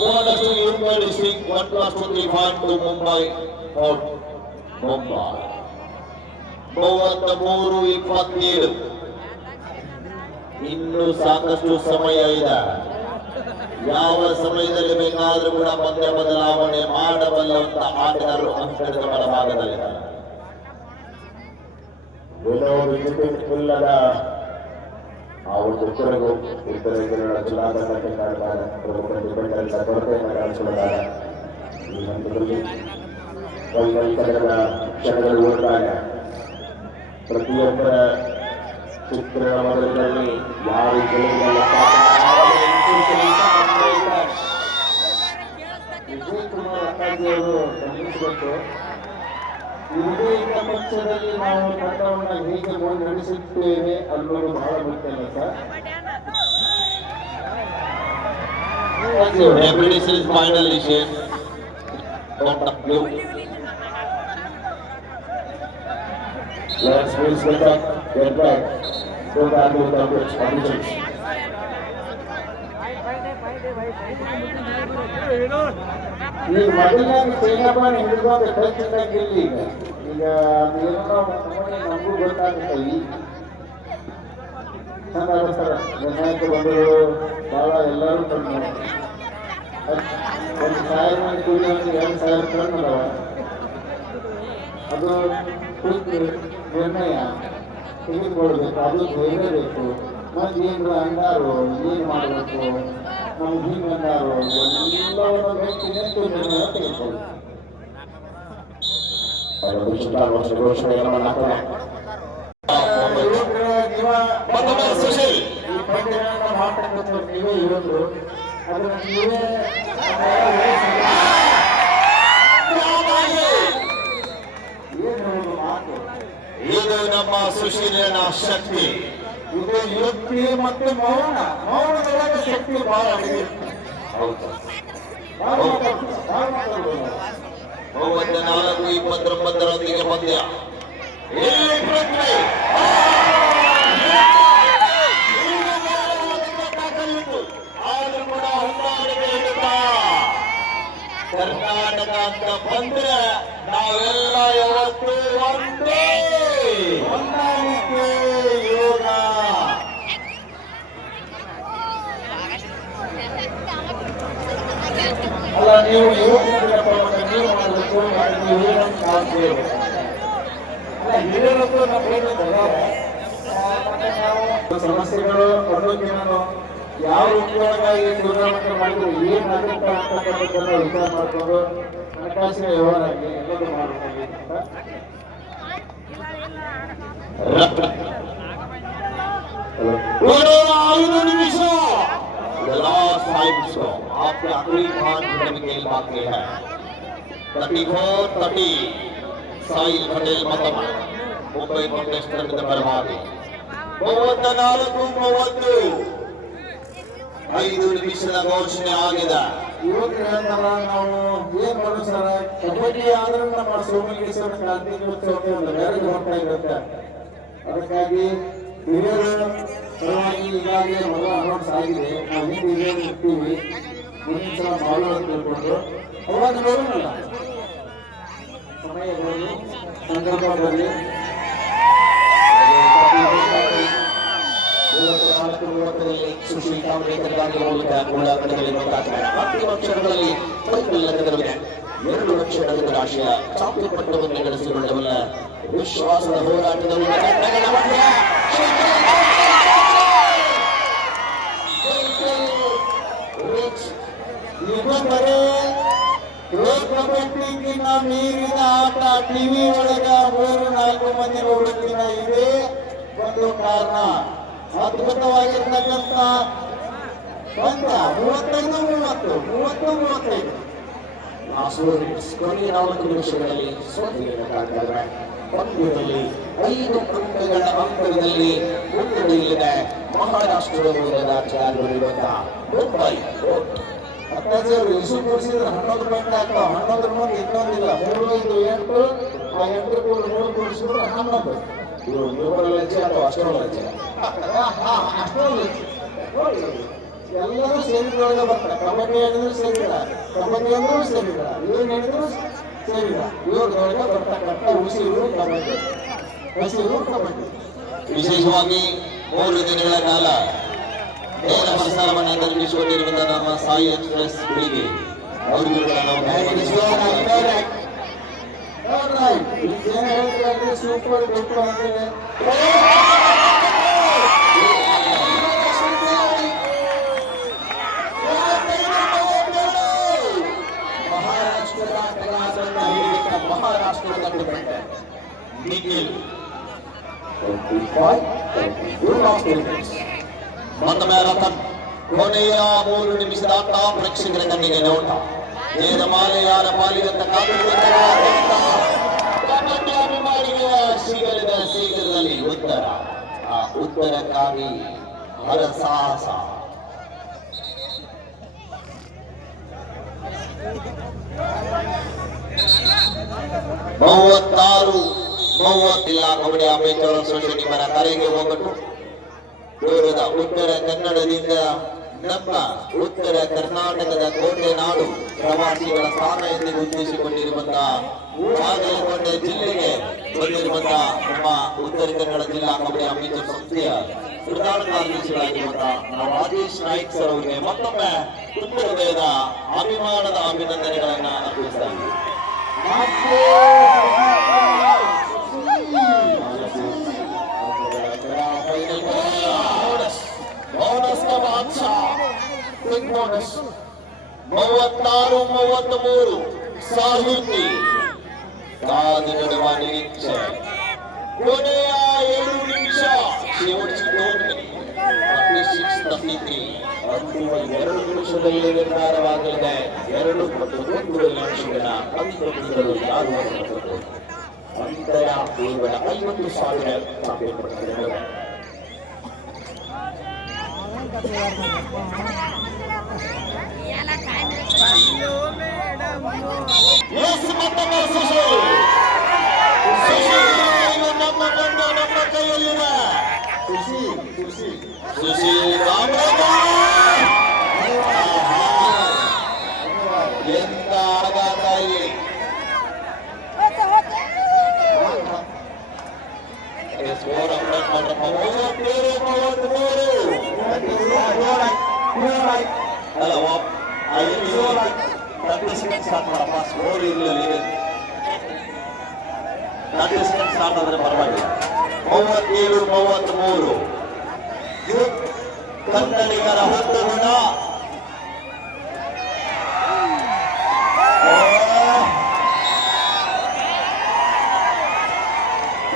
ಬಹಳಷ್ಟು ಯುನಿವರ್ಸಿಟಿ 1+2 ಮುಂಬೈ ಔಟ್. ಮುಂಬೈ 33-27 ಇನ್ನು ಸಾಕಷ್ಟು ಸಮಯ ಇದೆ. ಯಾವ ಸಮಯದಲ್ಲಿ ಬೇಕಾದ್ರೂ ಕೂಡ ಪಂದ್ಯ ಬದಲಾವಣೆ ಮಾಡಬಲ್ಲಂತ ಆಟಗಾರರು ಅಂಕಣದ ಬಲಭಾಗದಲ್ಲಿದ್ದಾರೆ. ವಿನೋದ್ ಇಲ್ಲದ ಆ ಒಂದು ಕೊರಗು ಉತ್ತರ ಕನ್ನಡ ಜಿಲ್ಲಾಡಳಿತ ಕೊರತೆಯನ್ನು ಕಾಣಿಸಿಕೊಂಡಾಗ ಈ ಹಂತದಲ್ಲಿ ಕನ್ನಡ ಕ್ಷಣಗಳು ಓಡಿದಾಗ ಪ್ರತಿಯೊಬ್ಬರ ಚಿತ್ರಣ ಮೊದಲಿನಲ್ಲಿ ಯಾರು ವಿಜಯ್ ಕುಮಾರ್ ಅಪ್ಪಾಜಿಯವರು ಗಮನಿಸಿಕೊಂಡು ಇದೇ ಪಕ್ಷದಲ್ಲಿ ನಾವು ತಂಡವನ್ನು ಹೇಗೆ ಮುನ್ನಡೆಸುತ್ತೇವೆ ಅನ್ನೋದು ಬಹಳ ಮುಖ್ಯ ಅಲ್ಲ sir. Deputy Series final issue. Let's please get back. Go back to the pitch. ಈ ಮೊದಲನೇ ಚೈನಾಬಾನ್ ಹಿಡಿದುವಾಗ ಟಚ್ ಗೆಲ್ಲಿ ಈಗ ಏನೋ ನಮಗೂ ಗೊತ್ತಾಗುತ್ತೆ. ಈ ಚಂದ ಸರ್ ನಿರ್ಣಾಯಕ ಬಂಧುಗಳು ಭಾಳ ಎಲ್ಲರೂ ತಂದು 1,000 ಮಂದಿ ಕೂಲಿ 2,000 ಟನ್ ಅದಾವ. ಅದು ನಿರ್ಣಯ ತೆಗೆದುಕೊಳ್ಬೇಕು, ಅದು ಧೈರ್ಯ ಬೇಕು. ಮಂದಿ ಏನು ಅಂದಾರು ಏನು ಮಾಡಬೇಕು, ನಮ್ಗೆ ಹಿಂಗೆ ಅಂದಾರು ಎಲ್ಲವನ್ನು ವ್ಯಕ್ತಿ ನಿಂತು ನಿರ್ಣಯ ತೆಗೆದುಕೊಳ್ಳಿ. ಘೋಷಣೆಯನ್ನು ಮಾಡ್ತಾರೆ. ಈ ಪಂದ್ಯಗಳನ್ನ ಮಾತನಾಡುತ್ತ ನೀವೇ ಯುವಕರು, ಅದನ್ನು ನೀವೇ ಏನು ಮಾತು. ಇದು ನಮ್ಮ ಸುಶೀಲನ ಶಕ್ತಿ. ಇದು ಯುಕ್ತಿ ಮತ್ತು ಮೌನದೊಳಗೆ ಶಕ್ತಿ ಬಹಳ ಅಡಿಗೆ. ಹೌದು. ಬಹಳ ಮಾತಾಡ್ಬೋದು. 34-29 ಪಂದ್ಯ. ಇಲ್ಲಿ ಪೃಥ್ವಿ ಆದ್ರೂ ಕೂಡ ಕರ್ನಾಟಕ ಅಂತ ಬಂದ್ರೆ ನಾವೆಲ್ಲ ಯಾವತ್ತು ಒಂದೇ. ಹೊಂದಾಣಿಕೆ ಯೋಗ. ಅಲ್ಲ, ನೀವು ಯುವಕರಿಗಪ್ಪ ನೀವು ಮಾಡಬೇಕು, ನೀವು ಏನಂತ ಮಾಡ್ತೀವಿ. ಅಲ್ಲ, ಹಿರಿಯರದ್ದು ನಮ್ಮ ಏನು ಸಮಸ್ಯೆಗಳು ಅನ್ನೋಕೆ ನಾನು ಯಾವ ರೀತಿಯೊಳಗಾಗಿ ಟೂರ್ನಮೆಂಟ್ ಮಾಡಿದ್ರೆ ಏನಾಗುತ್ತೆ ಅಂತಕ್ಕಂಥದ್ದನ್ನ ವಿಚಾರ ಮಾಡಿಕೊಂಡು ಹಣಕಾಸಿನ ವ್ಯವಹಾರ ಆಗಲಿ ಎಲ್ಲದೂ ಮಾಡಬೇಕಾಗಿ ಐದು ನಿಮಿಷ लास्ट 5 शो आपके आखिरी 5 मिनट में खेल बाकी है 34-30 साहिल पटेल मतम मुंबई कांटेस्टेंट बर्बादी 34-30 5 ನಿಮಿಷದ ಘೋಷಣೆ ಆಗಿದೆ ಇವತ್ತು ಹೇಳ್ತಾರ ನಾವು ಏನ್ ಮಾಡೋದು ಸರ್ ಕಬಡ್ಡಿ ಆದ್ರೆ ನಮ್ಮ ಸೋಮಲಿಂಗೇಶ್ವರ ಕ್ರಾಂತಿಕೋತ್ಸವಕ್ಕೆ ಒಂದು ಬೇರೆ ಹೋಗ್ತಾ ಇರುತ್ತೆ ಅದಕ್ಕಾಗಿ ಹಿರಿಯರ ಪರವಾಗಿ ಈಗಾಗಲೇ ಮೊದಲ ಅನೌನ್ಸ್ ಆಗಿದೆ ನಾವು ಹಿಂದೆ ಹಿರಿಯರು ಇರ್ತೀವಿ ಮುಂದಿನ ಸಲ ಮಾಡೋಣ ಅಂತ ತಿಳ್ಕೊಂಡು ಅವಾಗ ನೋಡೋಣ ಸಮಯ ಬರಲಿ ಸಂದರ್ಭ ಬರಲಿ 34-30 ಸುಶೀಲ್ ಕಾಂಬ್ರೇಕರ್ ಗಾಂಧಿ ಮೂಲಕ ಉಳ್ಳಾಗಡ್ಡೆಯಲ್ಲಿ ಅಂತಿಮ ಕ್ಷಣಗಳಲ್ಲಿ ಪರಿಕಲ್ಪನೆಗಳಿವೆ 2 ಲಕ್ಷ ನಗದು ರಾಶಿಯ ಚಾಂಪಿಯನ್ ಪಟ್ಟವನ್ನು ಗಳಿಸಿಕೊಳ್ಳಬಲ್ಲ ವಿಶ್ವಾಸದ ಹೋರಾಟದಲ್ಲಿ ತಂಡಗಳ ಮಧ್ಯ ಬರೇ ಕಬಡ್ಡಿಗಿನ್ನ ಮೀರಿನ ಆಟ ಟಿವಿ ಒಳಗ 3-4 ಮಂದಿ ನೋಡೋಕ್ಕಿಂತ ಇದೇ ಒಂದು ಕಾರಣ ಅದ್ಭುತವಾಗಿರ್ತಕ್ಕಂಥ ಪಂದ್ಯ 35-30 ಕೊನೆಯ 4 ನಿಮಿಷಗಳಲ್ಲಿ ಸೋತಿಗೆಯನ್ನು ಕಾಣ್ತಾರೆ ಪಂದ್ಯದಲ್ಲಿ 5 ಅಂಕಗಳ ಅಂತರದಲ್ಲಿ ಮುನ್ನಡೆಯಲ್ಲಿದೆ ಮಹಾರಾಷ್ಟ್ರದ ಮೂಲದ ಜಾರಿರುವಂತಹ ಮುಂಬೈ ಅಪ್ಪಾಜಿ ಅವರು ಇಶ್ಯೂ ಕೊಡಿಸಿದ್ರೆ 11 ಪಾಯಿಂಟ್ ಆಗ್ತಾವ 11 ಮಂದಿ ಇನ್ನೊಂದಿಲ್ಲ 3-5-8 ಆ 8 3 ಕೊಡಿಸಿದ್ರೆ 11 ಇವರು ನ್ಯೂಬಲ್ ಲಜ್ಜೆ ಅಥವಾ ಅಷ್ಟೋಲ್ ಲಜ್ಜೆ ಎಲ್ಲರೂ ಸೇರಿದ್ರೊಳಗೆ ಬರ್ತಾರೆ ಕಬಡ್ಡಿ ಹೇಳಿದ್ರು ಸೇರಿಲ್ಲ ಕಬಡ್ಡಿ ಅಂದ್ರೂ ಸೇರಿಲ್ಲ ಇವ್ರು ಹೇಳಿದ್ರು ಸೇರಿಲ್ಲ ಇವ್ರದೊಳಗೆ ಬರ್ತಕ್ಕಂಥ ಉಸಿರು ಕಬಡ್ಡಿ ಹಸಿರು ಕಬಡ್ಡಿ ವಿಶೇಷವಾಗಿ 3 ದಿನಗಳ ಕಾಲ ನೇರ ಪ್ರಸಾರವನ್ನು ನಿರ್ಮಿಸಿಕೊಂಡಿರುವಂತಹ ನಮ್ಮ ಸಾಯಿ ಎಕ್ಸ್ಪ್ರೆಸ್ ಗಳಿಗೆ ಅವರಿಗೂ ಕೂಡ ನಾವು ಸೂಪರ್ ಡೂಪರ್ ಅಂದ್ರೆ ಮಹಾರಾಷ್ಟ್ರದ ನಿಖಿಲ್ ಮತ್ತೊಮ್ಮೆ ರತನ್ ಕೊನೆಯ 3 ನಿಮಿಷದ ಆಟ ಪ್ರೇಕ್ಷಕರ ಕಣ್ಣಿಗೆ ನೋಟ ನೇರ ಮಾಲೆ ಯಾರ ಪಾಲಿಗಂತ ಕಬಡ್ಡಿ ಅಭಿಮಾನಿಗಳ ಶೀಘ್ರದ ಶೀಘ್ರದಲ್ಲಿ ಉತ್ತರ ಆ ಉತ್ತರಕ್ಕಾಗಿ ಹರಸಾಹಸ ಜಿಲ್ಲಾ ಕಬಡ್ಡಿ ಅಮೇಚರ್ ಅಸೋಸಿಯೇಷನ್ ಇವರ ಕರೆಗೆ ಹೋಗಟ್ಟು ದೂರದ ಉತ್ತರ ಕನ್ನಡದಿಂದ ನಮ್ಮ ಉತ್ತರ ಕರ್ನಾಟಕದ ಕೋಟೆ ನಾಡು ಪ್ರವಾಸಿಗಳ ಸ್ಥಾನ ಎಂದು ಗುರುತಿಸಿಕೊಂಡಿರುವಂತಹ ಬಾಗಲಕೋಟೆ ಜಿಲ್ಲೆಗೆ ಬಂದಿರುವಂತಹ ನಮ್ಮ ಉತ್ತರ ಕನ್ನಡ ಜಿಲ್ಲಾ ಕಬಡ್ಡಿ ಅಮೇಚರ್ ಸಂಸ್ಥೆಯ ಪ್ರಧಾನ ಕಾರ್ಯದರ್ಶಿಗಳಾಗಿರುವಂತಹ ರಾಜೇಶ್ ನಾಯ್ಕ್ ಸರ್ ಅವರಿಗೆ ಮತ್ತೊಮ್ಮೆ ತುಂಬುವುದೇದ ಅಭಿಮಾನದ ಅಭಿನಂದನೆಗಳನ್ನ ಅರ್ಪಿಸ್ತಾ ಇದ್ದೀವಿ. ಬೋನಸ್ का बादशाह बिग बोनस 36-33 ಸಾಹಿತಿ ಕಾದು ನೋಡುವ ನಿರೀಕ್ಷೆ ಕೊನೆಯ 7 ನಿಮಿಷ ಅಂತಿಮ 2 ನಿಮಿಷದಲ್ಲಿ ನಿರ್ಧಾರವಾಗಲಿದೆ 2 ಮತ್ತು 1 ನಿಮಿಷಗಳ ಅಂತಿಮಗಳು ಯಾರು ಅಂತರ ಕೇವಲ 50,000 ಚಾಂಪಿಯನ್ ಪಟ್ಟಗಳಿವೆ. ನಮ್ಮ ಕೈಯಲ್ಲಿದೆ ಸುಶೀಲ್ ಎಂತ ಆಘಾತ ಇಲ್ಲಿ ಸ್ಕೋರ್ ಅಪ್ಡೇಟ್ ಮಾಡ್ರಪ್ಪ 30 ಸೆಕೆಂಡ್ ಸ್ಟಾರ್ಟ್ ಮಾಡಪ್ಪ ಸ್ಕೋರ್ ಇರಲಿಲ್ಲ 30 ಸೆಕೆಂಡ್ ಸ್ಟಾರ್ಟ್ ಆದ್ರೆ ಪರವಾಗಿಲ್ಲ 37-33 ಕನ್ನಡಿಗರ ಹೊತ್ತು ಗುಣ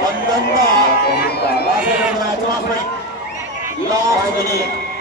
ಬಂದಂತ ಲಾಸ್ಟ್ ಮಿನಿಟ್